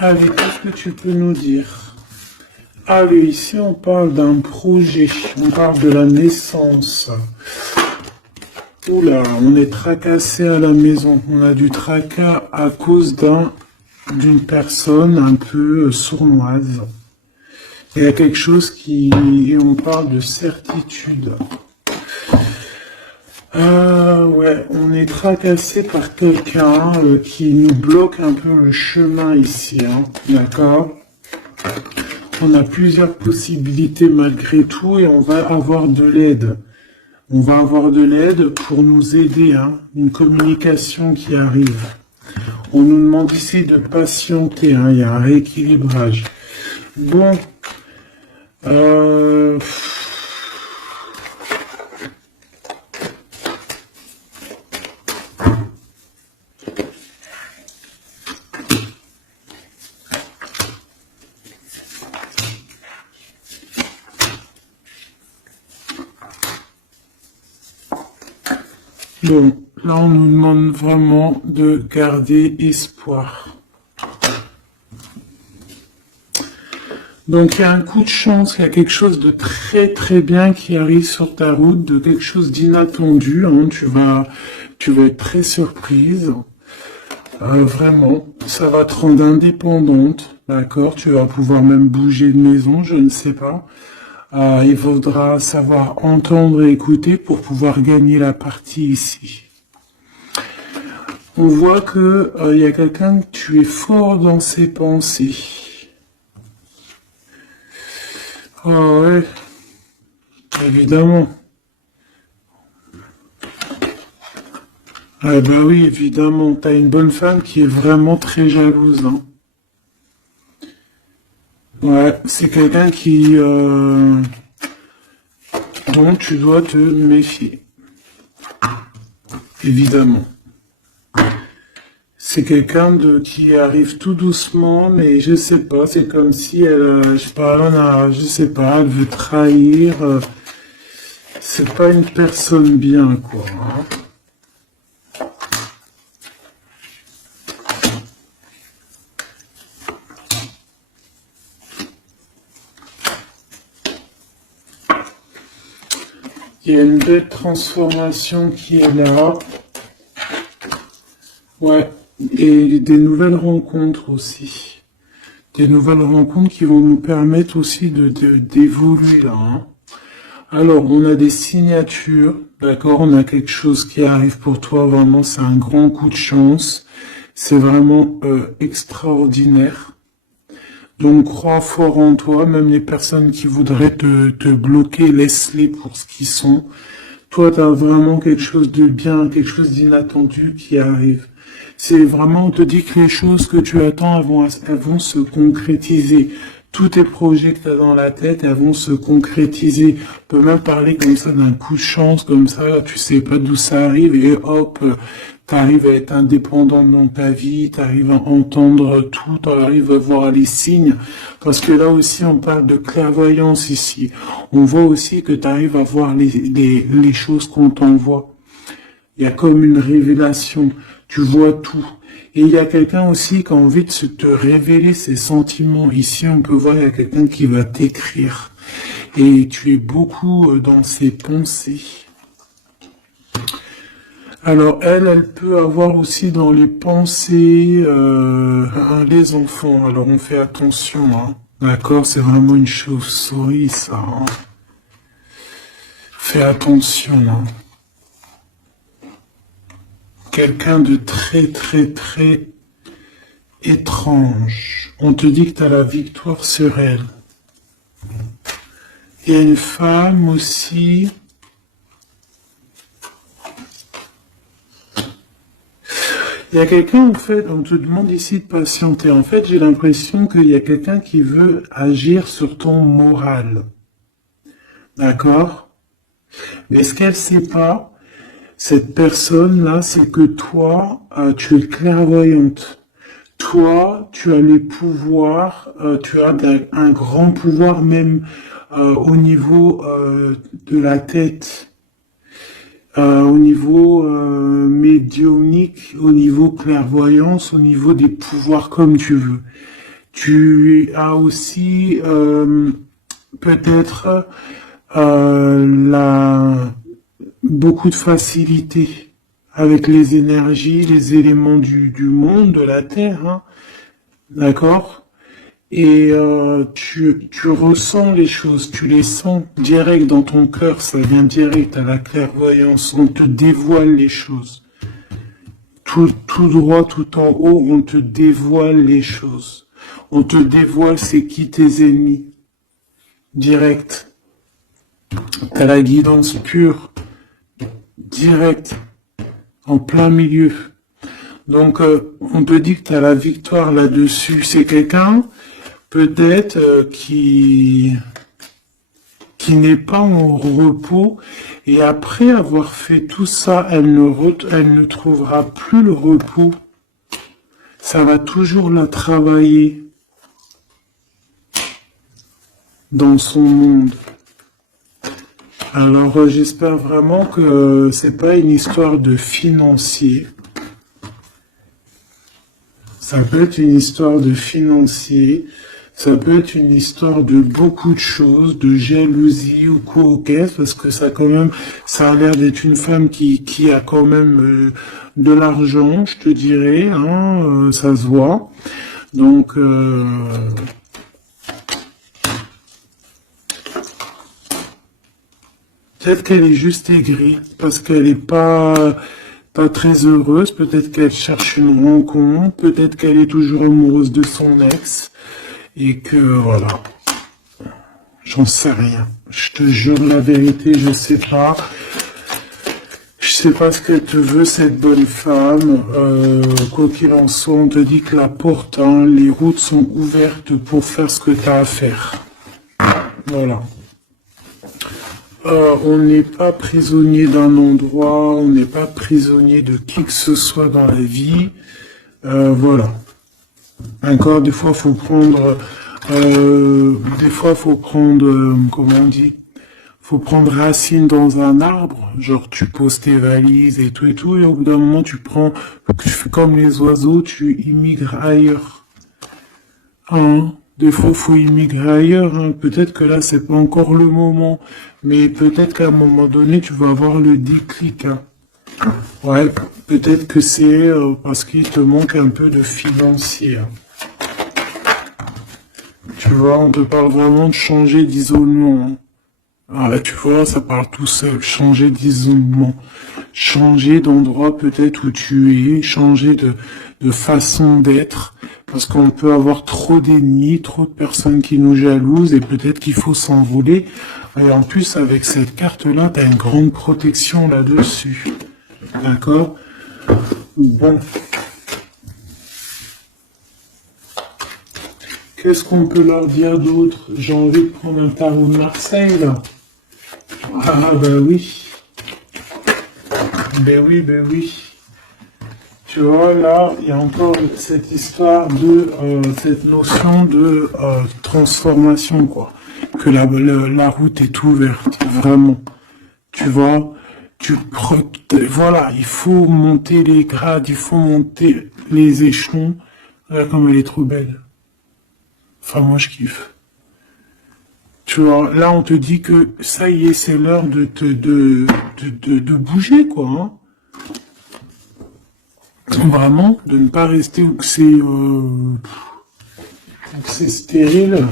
Allez, qu'est-ce que tu peux nous dire? Allez, ici on parle d'un projet, on parle de la naissance. Oula, on est tracassé à la maison, on a du tracas à cause d'une personne un peu sournoise. Il y a quelque chose et on parle de certitude. Ouais, on est tracassé par quelqu'un qui nous bloque un peu le chemin ici, hein, d'accord? On a plusieurs possibilités malgré tout et on va avoir de l'aide. On va avoir de l'aide pour nous aider, hein, une communication qui arrive. On nous demande ici de patienter, hein, il y a un rééquilibrage. Bon, bon, là on nous demande vraiment de garder espoir. Donc il y a un coup de chance, il y a quelque chose de très très bien qui arrive sur ta route, de quelque chose d'inattendu, hein, tu vas être très surprise. Vraiment, ça va te rendre indépendante, d'accord? Tu vas pouvoir même bouger de maison, je ne sais pas. Il faudra savoir entendre et écouter pour pouvoir gagner la partie ici. On voit que il y a quelqu'un que tu es fort dans ses pensées. Ah ouais, évidemment. Ah bah oui, évidemment, t'as une bonne femme qui est vraiment très jalouse, hein. Ouais, c'est quelqu'un dont tu dois te méfier. Évidemment. C'est quelqu'un qui arrive tout doucement, mais je sais pas, c'est comme si je sais pas, elle veut trahir. C'est pas une personne bien, quoi, hein. Il y a une belle transformation qui est là. Ouais, et des nouvelles rencontres aussi. Des nouvelles rencontres qui vont nous permettre aussi d'évoluer là, hein. Alors, on a des signatures, d'accord? On a quelque chose qui arrive pour toi, vraiment, c'est un grand coup de chance. C'est vraiment extraordinaire. Donc, crois fort en toi, même les personnes qui voudraient te bloquer, laisse-les pour ce qu'ils sont. Toi, tu as vraiment quelque chose de bien, quelque chose d'inattendu qui arrive. C'est vraiment, on te dit que les choses que tu attends, elles vont se concrétiser. Tous tes projets que tu as dans la tête, elles vont se concrétiser. On peut même parler comme ça d'un coup de chance, comme ça, tu sais pas d'où ça arrive, et hop, tu arrives à être indépendant dans ta vie, tu arrives à entendre tout, tu arrives à voir les signes, parce que là aussi, on parle de clairvoyance ici. On voit aussi que tu arrives à voir les choses qu'on t'envoie. Il y a comme une révélation, tu vois tout. Et il y a quelqu'un aussi qui a envie de te révéler ses sentiments. Ici, on peut voir, il y a quelqu'un qui va t'écrire. Et tu es beaucoup dans ses pensées. Alors, elle peut avoir aussi dans les pensées les enfants. Alors, on fait attention, hein. D'accord, c'est vraiment une chauve-souris, ça, hein. Fais attention, hein. Quelqu'un de très, très, très étrange. On te dit que tu as la victoire sur elle. Il y a une femme aussi. Il y a quelqu'un, en fait, on te demande ici de patienter. En fait, j'ai l'impression qu'il y a quelqu'un qui veut agir sur ton moral. D'accord? Mais ce qu'elle sait pas, cette personne-là, c'est que toi, tu es clairvoyante. Toi, tu as les pouvoirs, tu as un grand pouvoir même au niveau de la tête, au niveau médiumnique, au niveau clairvoyance, au niveau des pouvoirs comme tu veux. Tu as aussi peut-être beaucoup de facilité avec les énergies, les éléments du monde, de la Terre, hein, d'accord? Et tu ressens les choses, tu les sens direct dans ton cœur, ça vient direct à la clairvoyance, on te dévoile les choses. Tout droit, tout en haut, on te dévoile les choses. On te dévoile c'est qui tes ennemis. Direct. T'as la guidance pure. Direct. En plein milieu. Donc, on te dit que tu as la victoire là-dessus. C'est quelqu'un, peut-être, qui n'est pas en repos. Et après avoir fait tout ça, elle ne trouvera plus le repos. Ça va toujours la travailler dans son monde. Alors, j'espère vraiment que c'est pas une histoire de financier. Ça peut être une histoire de financier, ça peut être une histoire de beaucoup de choses, de jalousie ou quoi au caisse, parce que ça a l'air d'être une femme qui a quand même de l'argent, je te dirais, hein, ça se voit. Donc, peut-être qu'elle est juste aigrie, parce qu'elle n'est pas très heureuse, peut-être qu'elle cherche une rencontre, peut-être qu'elle est toujours amoureuse de son ex, et que voilà, j'en sais rien. Je te jure la vérité, je sais pas. Je sais pas ce qu'elle te veut, cette bonne femme. Quoi qu'il en soit, on te dit que la porte, hein, les routes sont ouvertes pour faire ce que tu as à faire. Voilà. On n'est pas prisonnier d'un endroit, on n'est pas prisonnier de qui que ce soit dans la vie. Voilà. Encore des fois, faut prendre, comment on dit, faut prendre racine dans un arbre. Genre, tu poses tes valises et tout, et au bout d'un moment, tu fais comme les oiseaux, tu immigres ailleurs. Hein? Des fois, faut immigrer ailleurs, hein. Peut-être que là, c'est pas encore le moment, mais peut-être qu'à un moment donné, tu vas avoir le déclic, hein. Ouais, peut-être que c'est parce qu'il te manque un peu de financier, hein. Tu vois, on te parle vraiment de changer d'isolement, hein. Ah, là, tu vois, ça parle tout seul. Changer d'isolement. Changer d'endroit peut-être où tu es. Changer de façon d'être. Parce qu'on peut avoir trop d'ennemis, trop de personnes qui nous jalousent et peut-être qu'il faut s'envoler. Et en plus, avec cette carte-là, tu as une grande protection là-dessus. D'accord? Bon. Qu'est-ce qu'on peut leur dire d'autre? J'ai envie de prendre un tarot de Marseille, là. Ah, ben oui. Ben oui, ben oui. Tu vois, là, il y a encore cette histoire de, cette notion de transformation, quoi. Que la route est ouverte, vraiment. Tu vois, voilà, il faut monter les grades, il faut monter les échelons. Regarde comme elle est trop belle. Enfin, moi, je kiffe. Tu vois, là, on te dit que ça y est, c'est l'heure de bouger, quoi, hein. Vraiment, de ne pas rester où c'est stérile.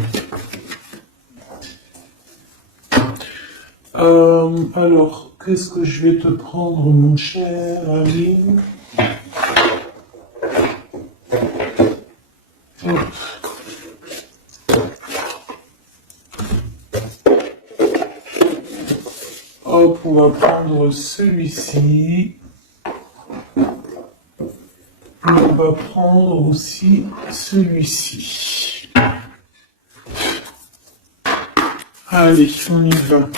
Alors, qu'est-ce que je vais te prendre, mon cher ami? Hop. Hop, on va prendre celui-ci. On va prendre aussi celui-ci. Allez, on y va.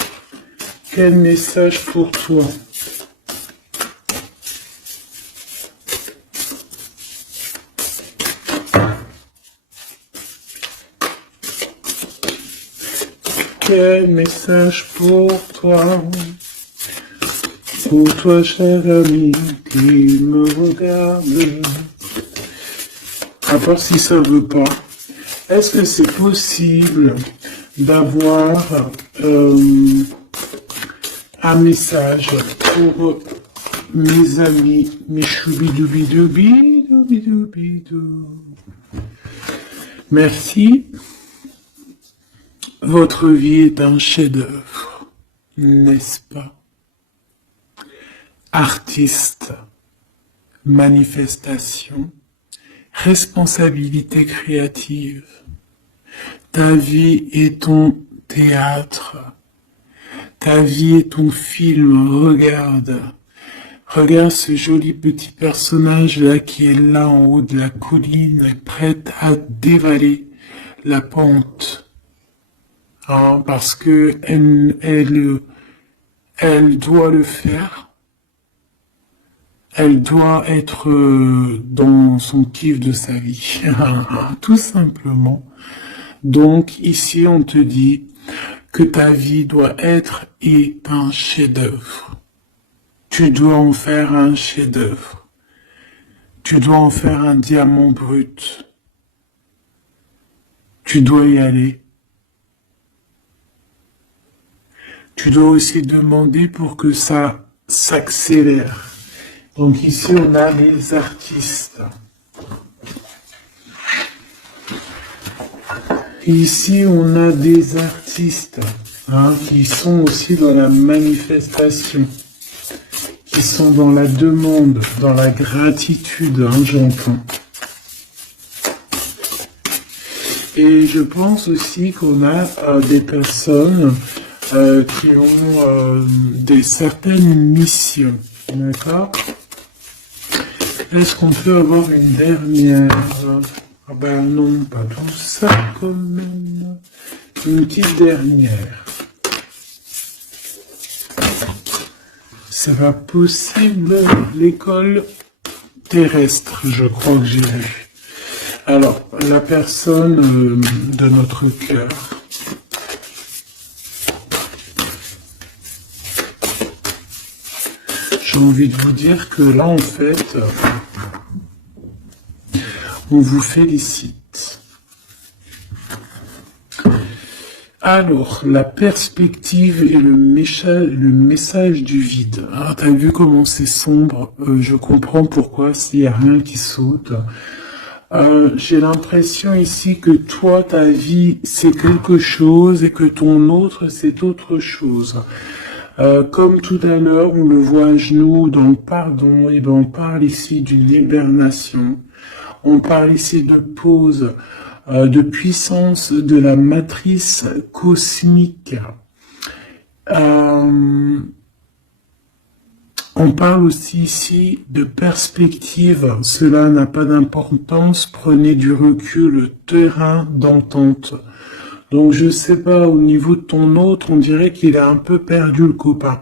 Quel message pour toi? Quel message pour toi? Pour toi, cher ami, qui me regarde. À part si ça veut pas. Est-ce que c'est possible d'avoir un message pour mes amis, mes choubidoubidoubidoubidoubidoubidou? Merci. Votre vie est un chef-d'œuvre, n'est-ce pas? Artiste, manifestation, responsabilité créative. Ta vie est ton théâtre. Ta vie est ton film. Regarde. Regarde ce joli petit personnage là qui est là en haut de la colline, prête à dévaler la pente. Hein, parce que elle doit le faire. Elle doit être dans son kiff de sa vie. Tout simplement. Donc ici on te dit que ta vie doit être un chef-d'œuvre. Tu dois en faire un chef-d'œuvre. Tu dois en faire un diamant brut. Tu dois y aller. Tu dois aussi demander pour que ça s'accélère. Donc ici, on a les artistes. Ici, on a des artistes qui sont aussi dans la manifestation, qui sont dans la demande, dans la gratitude, j'entends. Et je pense aussi qu'on a des personnes qui ont certaines missions, d'accord? Est-ce qu'on peut avoir une dernière? Ah ben non, pas tout ça quand même. Une petite dernière. C'est pas possible. L'école terrestre, je crois que j'ai vu. Alors, la personne de notre cœur. J'ai envie de vous dire que là, en fait, on vous félicite. Alors, la perspective et le message du vide. Ah, t'as vu comment c'est sombre? Je comprends pourquoi s'il n'y a rien qui saute. J'ai l'impression ici que toi, ta vie, c'est quelque chose et que ton autre, c'est autre chose. Comme tout à l'heure, on le voit à genoux dans le pardon, et ben on parle ici d'une hibernation. On parle ici de pause, de puissance de la matrice cosmique. On parle aussi ici de perspective. Cela n'a pas d'importance. Prenez du recul, terrain d'entente. Donc je sais pas, au niveau de ton autre, on dirait qu'il a un peu perdu le copain,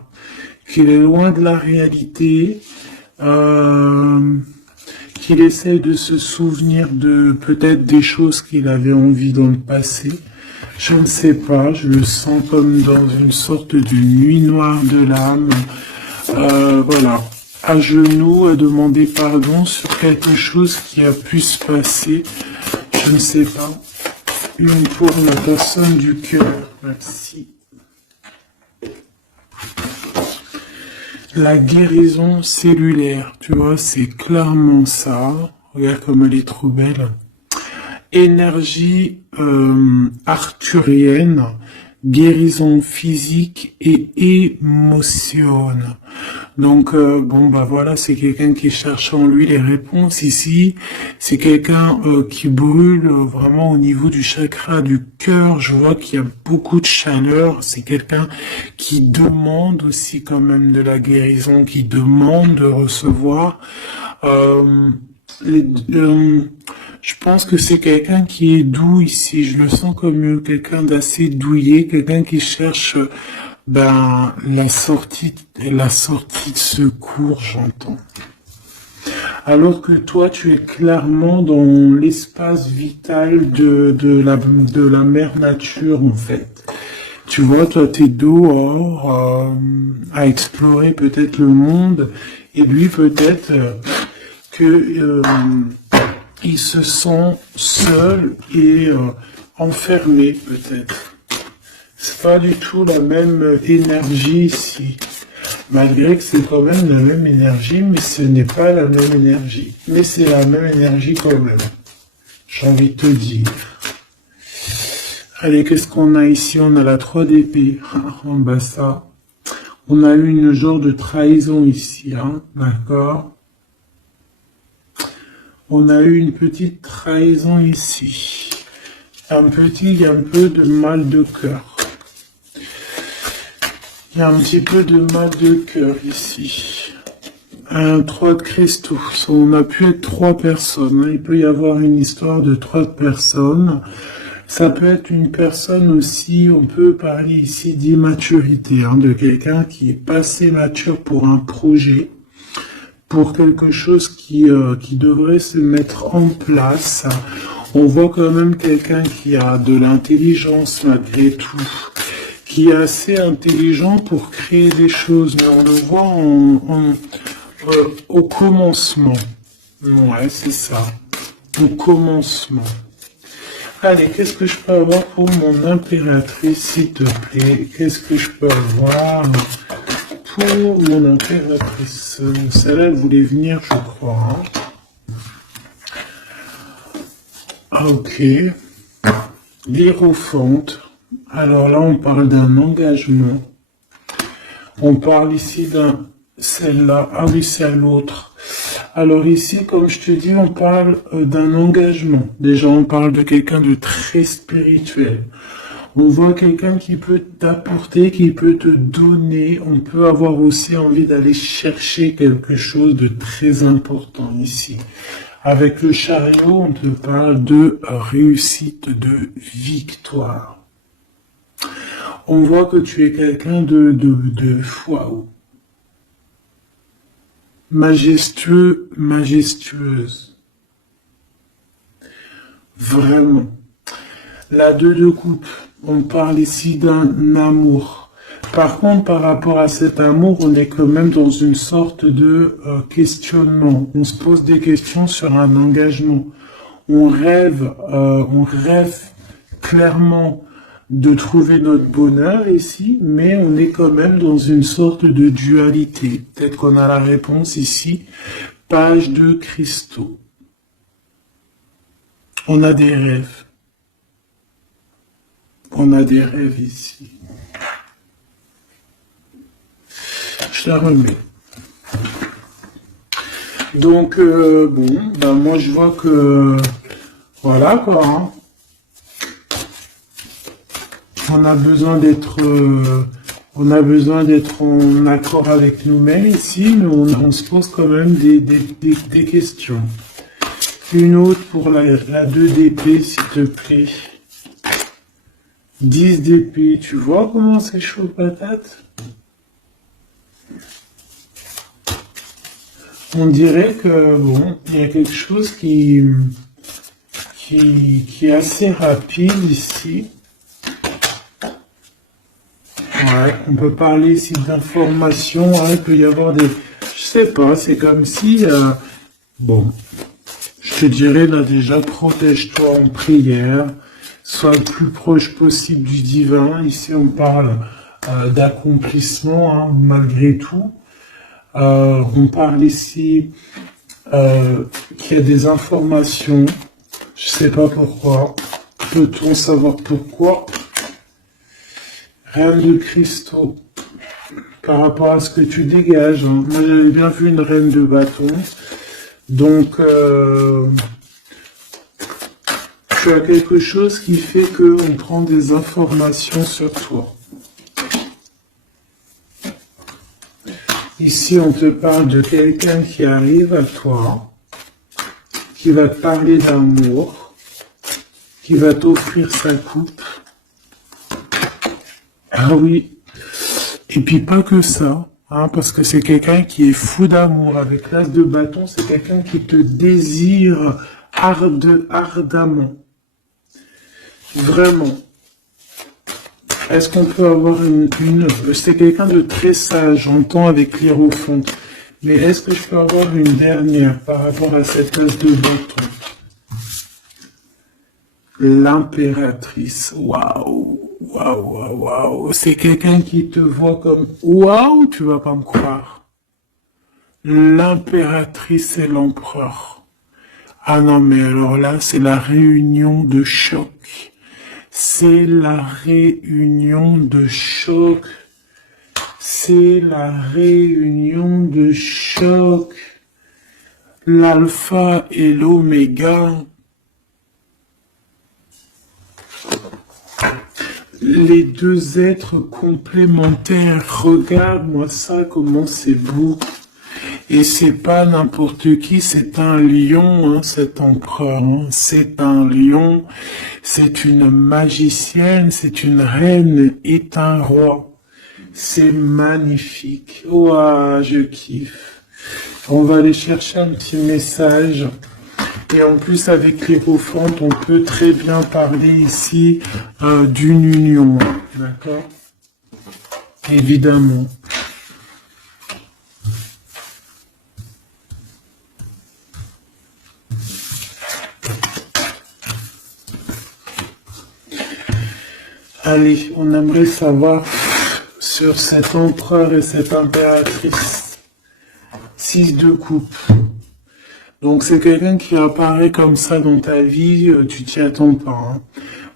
qu'il est loin de la réalité, qu'il essaie de se souvenir de peut-être des choses qu'il avait envie dans le passé. Je ne sais pas, je le sens comme dans une sorte de nuit noire de l'âme. Voilà, à genoux, à demander pardon sur quelque chose qui a pu se passer. Je ne sais pas. Une pour la personne du cœur. Merci. La guérison cellulaire, tu vois, c'est clairement ça. Regarde comme elle est trop belle. Énergie arthurienne, guérison physique et émotion. Donc, bon, bah voilà, c'est quelqu'un qui cherche en lui les réponses ici. C'est quelqu'un qui brûle vraiment au niveau du chakra du cœur. Je vois qu'il y a beaucoup de chaleur. C'est quelqu'un qui demande aussi quand même de la guérison, qui demande de recevoir. Les- euh, je pense que c'est quelqu'un qui est doux ici. Je le sens comme quelqu'un d'assez douillet, quelqu'un qui cherche ben la sortie de secours, j'entends. Alors que toi, tu es clairement dans l'espace vital de la mère nature, en fait. Tu vois, toi, t'es dehors à explorer peut-être le monde, et lui, peut-être que il se sent seul et enfermé, peut-être. C'est pas du tout la même énergie ici. Malgré que c'est quand même la même énergie, mais ce n'est pas la même énergie. Mais c'est la même énergie quand même. J'ai envie de te dire. Allez, qu'est-ce qu'on a ici? On a la 3 d'épée. Bah ça. On a eu une genre de trahison ici, hein. D'accord? On a eu une petite trahison ici. Il y a un peu de mal de cœur. Il y a un petit peu de mal de cœur ici. Un 3 de cristaux. On a pu être 3 personnes. Hein. Il peut y avoir une histoire de 3 personnes. Ça peut être une personne aussi, on peut parler ici d'immaturité, hein, de quelqu'un qui est pas assez mature pour un projet, pour quelque chose qui devrait se mettre en place. On voit quand même quelqu'un qui a de l'intelligence malgré tout, qui est assez intelligent pour créer des choses, mais on le voit au commencement. Ouais, c'est ça. Au commencement. Allez, qu'est-ce que je peux avoir pour mon impératrice, s'il te plaît? Qu'est-ce que je peux avoir pour mon impératrice? Celle-là, elle voulait venir, je crois. Hein. Ah, ok. L'Hiérophante. Alors là, on parle d'un engagement. On parle ici d'un... Celle-là. Ah oui, c'est l'autre. Alors ici, comme je te dis, on parle d'un engagement. Déjà, on parle de quelqu'un de très spirituel. On voit quelqu'un qui peut t'apporter, qui peut te donner. On peut avoir aussi envie d'aller chercher quelque chose de très important ici. Avec le chariot, on te parle de réussite, de victoire. On voit que tu es quelqu'un de waouh. Majestueux, majestueuse. Vraiment. La 2 de coupe, on parle ici d'un amour. Par contre, par rapport à cet amour, on est quand même dans une sorte de questionnement. On se pose des questions sur un engagement. On rêve clairement de trouver notre bonheur ici, mais on est quand même dans une sorte de dualité. Peut-être qu'on a la réponse ici. Page de cristaux. On a des rêves. On a des rêves ici. Je la remets. Donc, bon, ben moi je vois que... Voilà quoi. Hein. On a besoin d'être en accord avec nous-mêmes ici, mais on se pose quand même des questions. Une autre pour la 2 d'épée, s'il te plaît. 10 d'épée, tu vois comment c'est chaud patate? On dirait que, bon, il y a quelque chose qui est assez rapide ici. Ouais, on peut parler ici d'informations, hein, il peut y avoir des... Je sais pas, c'est comme si... bon, je te dirais là déjà, protège-toi en prière, sois le plus proche possible du divin. Ici, on parle d'accomplissement, hein, malgré tout. On parle ici qu'il y a des informations, je sais pas pourquoi. Peut-on savoir pourquoi? Reine de cristaux. Par rapport à ce que tu dégages, hein. Moi j'avais bien vu une reine de bâton. Donc tu as quelque chose qui fait qu'on prend des informations sur toi. Ici, on te parle de quelqu'un qui arrive à toi, qui va te parler d'amour, qui va t'offrir sa coupe. Ah oui. Et puis pas que ça, hein, parce que c'est quelqu'un qui est fou d'amour. Avec l'as de bâton, c'est quelqu'un qui te désire ardemment. Vraiment. Est-ce qu'on peut avoir c'est quelqu'un de très sage, j'entends avec l'hiérophant. Mais est-ce que je peux avoir une dernière par rapport à cette as de bâton? L'impératrice. Waouh, waouh, waouh, waouh. C'est quelqu'un qui te voit comme waouh, tu vas pas me croire. L'impératrice et l'empereur. Ah non, mais alors là, c'est la réunion de choc. C'est la réunion de choc. C'est la réunion de choc. L'alpha et l'oméga. Les deux êtres complémentaires. Regarde-moi ça, comment c'est beau. Et c'est pas n'importe qui, c'est un lion, hein, cet empereur. Hein. C'est un lion, c'est une magicienne, c'est une reine et un roi. C'est magnifique. Ouah, je kiffe. On va aller chercher un petit message. Et en plus, avec l'hiérophant, on peut très bien parler ici d'une union. D'accord? Évidemment. Allez, on aimerait savoir sur cet empereur et cette impératrice. 6 de coupe. Donc c'est quelqu'un qui apparaît comme ça dans ta vie, tu t'y attends pas. Hein.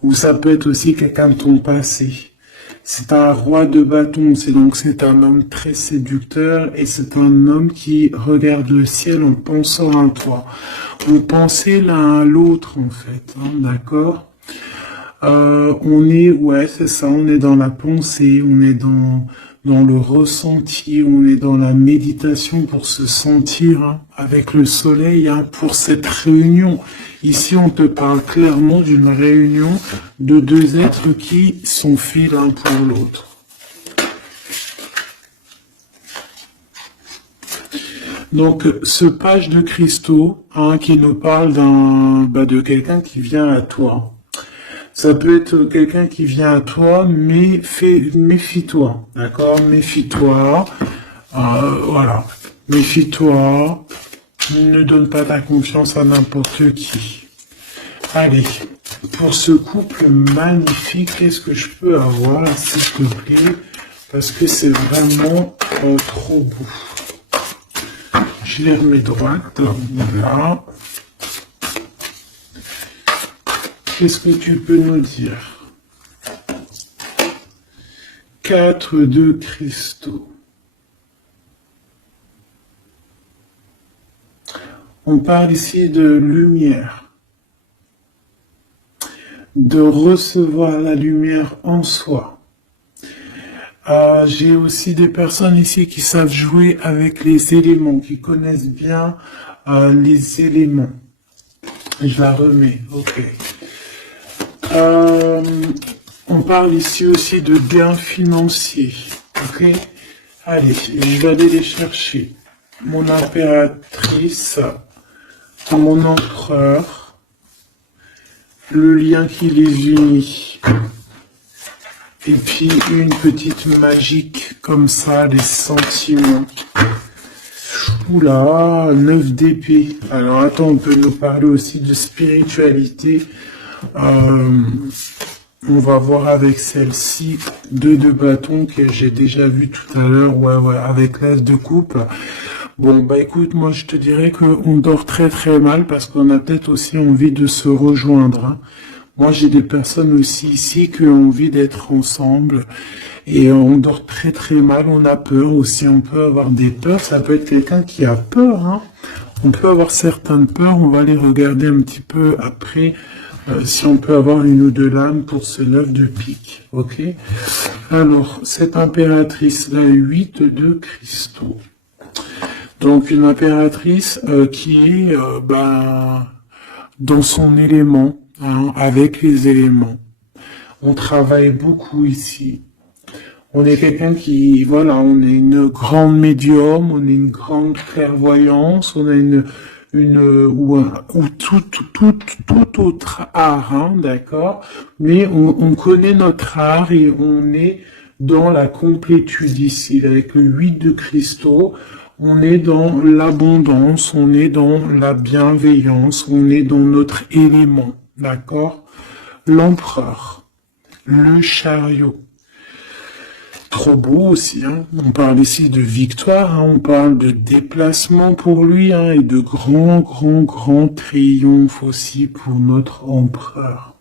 Ou ça peut être aussi quelqu'un de ton passé. C'est un roi de bâton, c'est un homme très séducteur et c'est un homme qui regarde le ciel en pensant à toi. On pensait l'un à l'autre en fait, hein, d'accord? Ouais, c'est ça, on est dans la pensée, on est dans le ressenti, on est dans la méditation pour se sentir hein, avec le soleil hein, pour cette réunion. Ici, on te parle clairement d'une réunion de deux êtres qui sont faits l'un pour l'autre. Donc, ce page de cristaux hein, qui nous parle de quelqu'un qui vient à toi. Ça peut être quelqu'un qui vient à toi, mais méfie-toi, d'accord? Méfie-toi, voilà. Méfie-toi, ne donne pas ta confiance à n'importe qui. Allez, pour ce couple magnifique, qu'est-ce que je peux avoir, s'il te plaît? Parce que c'est vraiment trop beau. Je les remets droite, voilà. Qu'est-ce que tu peux nous dire? 4 de cristaux. On parle ici de lumière. De recevoir la lumière en soi. J'ai aussi des personnes ici qui savent jouer avec les éléments, qui connaissent bien les éléments. Je la remets, ok. On parle ici aussi de gains financiers, ok? Allez, je vais aller les chercher. Mon impératrice, mon empereur, le lien qui les unit. Et puis une petite magique comme ça, les sentiments. Oula, 9 d'épée. Alors attends, on peut nous parler aussi de spiritualité. On va voir avec celle-ci, 2 de bâton que j'ai déjà vu tout à l'heure, ouais, avec l'as de coupe. Bon, bah écoute, moi je te dirais qu'on dort très très mal parce qu'on a peut-être aussi envie de se rejoindre. Hein. Moi, j'ai des personnes aussi ici qui ont envie d'être ensemble et on dort très très mal, on a peur aussi, on peut avoir des peurs, ça peut être quelqu'un qui a peur, hein. On peut avoir certaines peurs, on va les regarder un petit peu après, si on peut avoir une ou deux lames pour ce 9 de pique, ok? Alors, cette impératrice, la 8 de cristaux. Donc, une impératrice qui est dans son élément, hein, avec les éléments. On travaille beaucoup ici. On est quelqu'un qui, voilà, on est une grande médium, on est une grande clairvoyance, on a ou tout autre art, hein, d'accord? Mais on connaît notre art et on est dans la complétude ici. Avec le 8 de cristaux, on est dans l'abondance, on est dans la bienveillance, on est dans notre élément, d'accord? L'empereur, le chariot. Trop beau aussi, hein. On parle ici de victoire, hein. On parle de déplacement pour lui, hein, et de grand triomphe aussi pour notre empereur.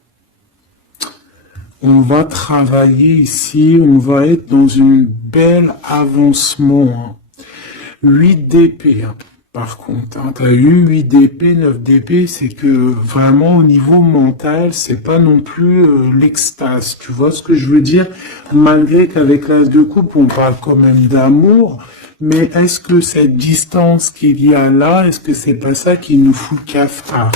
On va travailler ici, on va être dans une belle avancement, hein. 8 d'épée, hein. Par contre, hein, tu as eu 8 d'épée, 9 d'épée, c'est que vraiment au niveau mental, c'est pas non plus l'extase. Tu vois ce que je veux dire? Malgré qu'avec l'as de coupe, on parle quand même d'amour, mais est-ce que cette distance qu'il y a là, est-ce que c'est pas ça qui nous fout le cafard?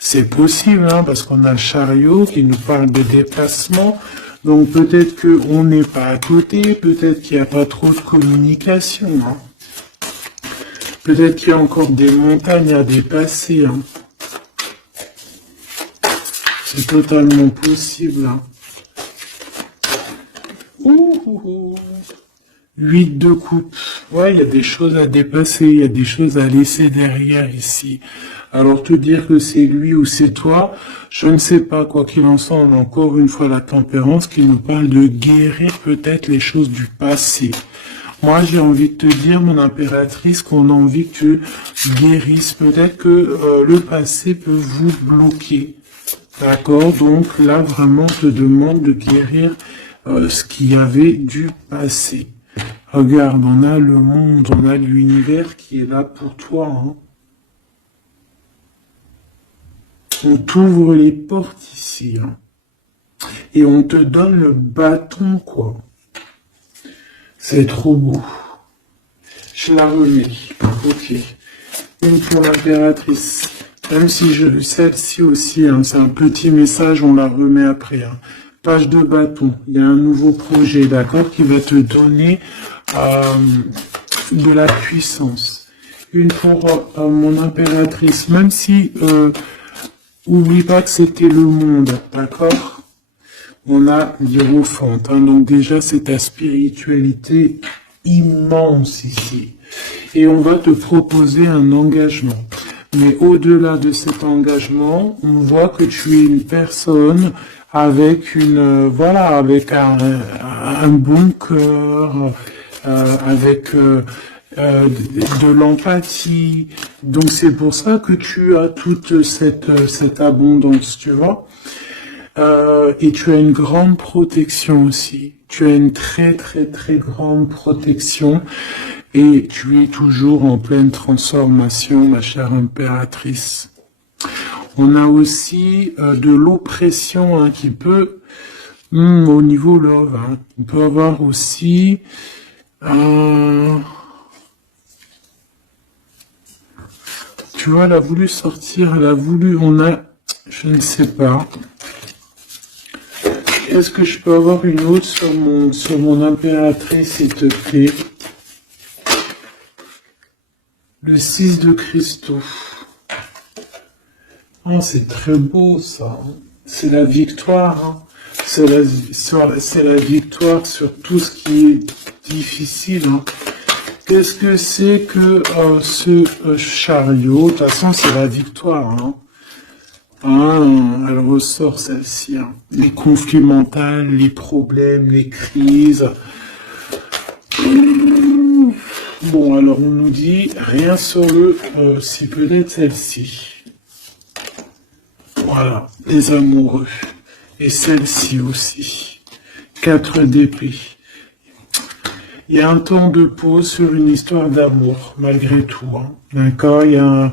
C'est possible, hein, parce qu'on a le chariot qui nous parle de déplacement. Donc peut-être qu'on n'est pas à côté, peut-être qu'il n'y a pas trop de communication, hein. Peut-être qu'il y a encore des montagnes à dépasser, hein. C'est totalement possible, hein. 8 de coupe. Ouais, il y a des choses à dépasser, il y a des choses à laisser derrière ici. Alors te dire que c'est lui ou c'est toi, je ne sais pas, quoi qu'il en soit, on a encore une fois la tempérance qui nous parle de guérir peut-être les choses du passé. Moi, j'ai envie de te dire, mon impératrice, qu'on a envie que tu guérisses. Peut-être que le passé peut vous bloquer. D'accord? Donc là, vraiment, on te demande de guérir ce qu'il y avait du passé. Regarde, on a le monde, on a l'univers qui est là pour toi, hein. On t'ouvre les portes ici, hein. Et on te donne le bâton, quoi. C'est trop beau. Je la remets. Ok. Une pour l'impératrice. Même si celle-ci aussi, hein, c'est un petit message, on la remet après, hein. Page de bâton. Il y a un nouveau projet, d'accord, qui va te donner de la puissance. Une pour mon impératrice. Même si, oublie pas que c'était le monde, d'accord? On a l'hiérophante, hein, donc déjà c'est ta spiritualité immense ici. Et on va te proposer un engagement. Mais au-delà de cet engagement, on voit que tu es une personne avec avec un bon cœur, avec de l'empathie. Donc c'est pour ça que tu as toute cette abondance, tu vois. Et tu as une grande protection aussi. Tu as une très grande protection et tu es toujours en pleine transformation, ma chère impératrice. On a aussi de l'oppression, hein, qui peut, au niveau love, hein, on peut avoir aussi tu vois, elle a voulu sortir, je ne sais pas. Est-ce que je peux avoir une autre sur mon impératrice, s'il te plaît? Le 6 de cristaux. Oh, c'est très beau, ça. C'est la victoire, hein. C'est la victoire sur tout ce qui est difficile, hein. Qu'est-ce que c'est que ce chariot? De toute façon, c'est la victoire, hein. Ah, elle ressort celle-ci, hein. Les conflits mentaux, les problèmes, les crises. Bon, alors on nous dit rien sur c'est peut-être celle-ci. Voilà, les amoureux. Et celle-ci aussi. 4 d'épée. Il y a un temps de pause sur une histoire d'amour, malgré tout. Hein. D'accord, il y a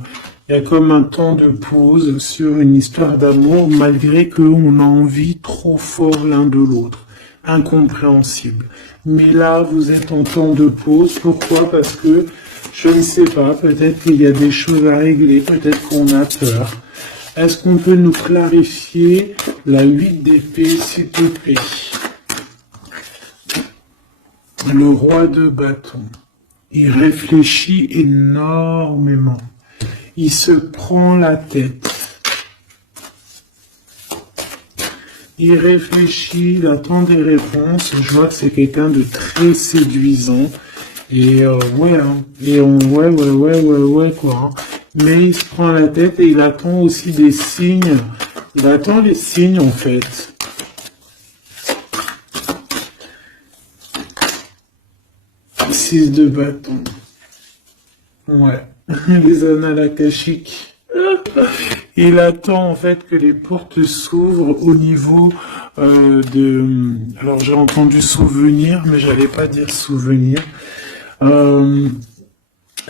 comme un temps de pause sur une histoire d'amour, malgré qu'on a envie trop fort l'un de l'autre. Incompréhensible. Mais là, vous êtes en temps de pause. Pourquoi? Parce que, je ne sais pas, peut-être qu'il y a des choses à régler, peut-être qu'on a peur. Est-ce qu'on peut nous clarifier la 8 d'épée, s'il te plaît? Le roi de bâton, il réfléchit énormément. Il se prend la tête. Il réfléchit, il attend des réponses. Je vois que c'est quelqu'un de très séduisant. Et ouais, hein. Et ouais, quoi. Hein. Mais il se prend la tête et il attend aussi des signes. Il attend les signes, en fait. Six de bâton. Ouais. Les annales akashiques. Il attend en fait que les portes s'ouvrent au niveau de... Alors j'ai entendu souvenir, mais j'allais pas dire souvenir.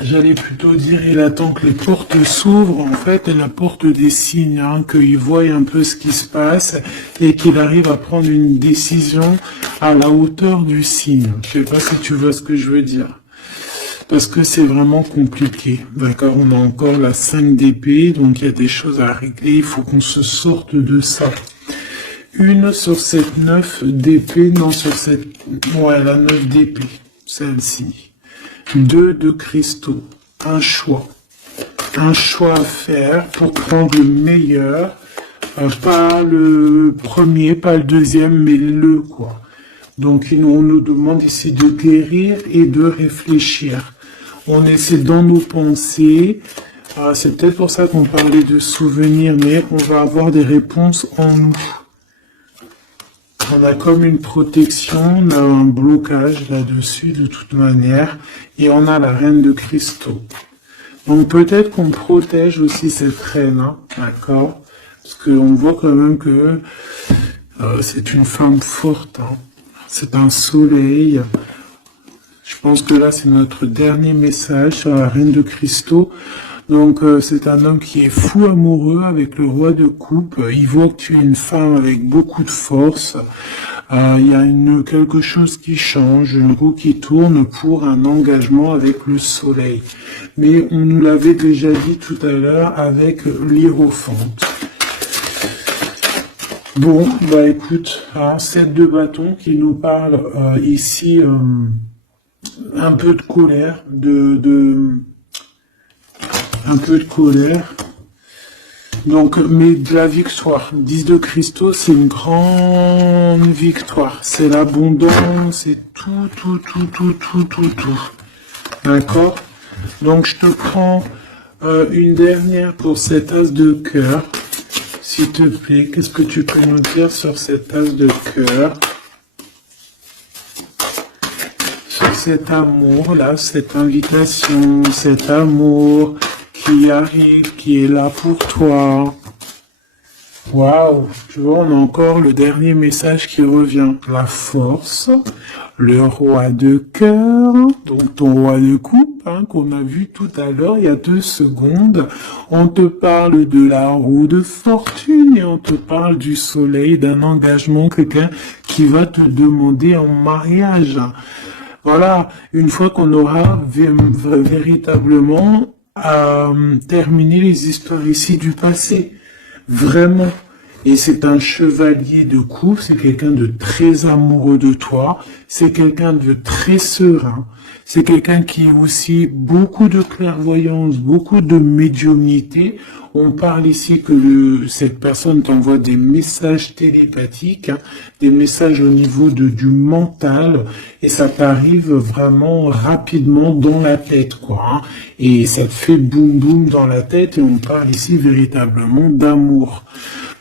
J'allais plutôt dire il attend que les portes s'ouvrent, en fait, et la porte des signes, hein, qu'il voie un peu ce qui se passe et qu'il arrive à prendre une décision à la hauteur du signe. Je sais pas si tu vois ce que je veux dire. Parce que c'est vraiment compliqué. D'accord, on a encore la 5 d'épée, donc il y a des choses à régler, il faut qu'on se sorte de ça. Une sur cette 9 d'épée, non sur cette... Ouais, la 9 d'épée, celle-ci. 2 de cristaux, un choix. Un choix à faire pour prendre le meilleur. Pas le premier, pas le deuxième, mais le quoi. Donc on nous demande ici de guérir et de réfléchir. On essaie dans nos pensées. C'est peut-être pour ça qu'on parlait de souvenirs, mais on va avoir des réponses en nous. On a comme une protection, on a un blocage là-dessus de toute manière, et on a la reine de cristaux. Donc peut-être qu'on protège aussi cette reine, hein, d'accord? Parce qu'on voit quand même que c'est une femme forte, hein. C'est un soleil. Je pense que là, c'est notre dernier message sur la reine de cristaux. Donc, c'est un homme qui est fou amoureux avec le roi de coupe. Il voit que tu es une femme avec beaucoup de force. Il y a quelque chose qui change, une roue qui tourne pour un engagement avec le soleil. Mais on nous l'avait déjà dit tout à l'heure avec l'hiérophante. Bon, bah écoute, 7 de bâton qui nous parle ici un peu de colère, un peu de colère. Donc, mais de la victoire. 10 de cristaux, c'est une grande victoire. C'est l'abondance, c'est tout. D'accord? Donc, je te prends une dernière pour cet as de cœur. S'il te plaît, qu'est-ce que tu peux nous dire sur cet as de cœur? Sur cet amour-là, cette invitation, cet amour qui arrive, qui est là pour toi. Waouh, tu vois, on a encore le dernier message qui revient. La force, le roi de cœur, donc ton roi de coupe, hein, qu'on a vu tout à l'heure, il y a 2 secondes. On te parle de la roue de fortune et on te parle du soleil, d'un engagement, quelqu'un qui va te demander en mariage. Voilà, une fois qu'on aura véritablement terminé les histoires ici du passé. Vraiment. Et c'est un chevalier de coupe, c'est quelqu'un de très amoureux de toi, c'est quelqu'un de très serein, c'est quelqu'un qui a aussi beaucoup de clairvoyance, beaucoup de médiumnité. On parle ici que cette personne t'envoie des messages télépathiques, hein, des messages au niveau du mental, et ça t'arrive vraiment rapidement dans la tête, quoi. Hein, et ça te fait boum boum dans la tête, et on parle ici véritablement d'amour.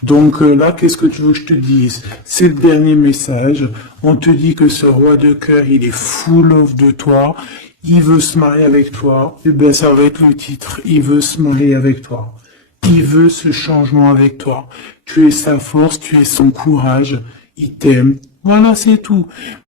Donc là, qu'est-ce que tu veux que je te dise? C'est le dernier message. On te dit que ce roi de cœur, il est full of de toi. Il veut se marier avec toi. Eh bien, ça va être le titre. Il veut se marier avec toi. Il veut ce changement avec toi. Tu es sa force, tu es son courage. Il t'aime. Voilà, c'est tout.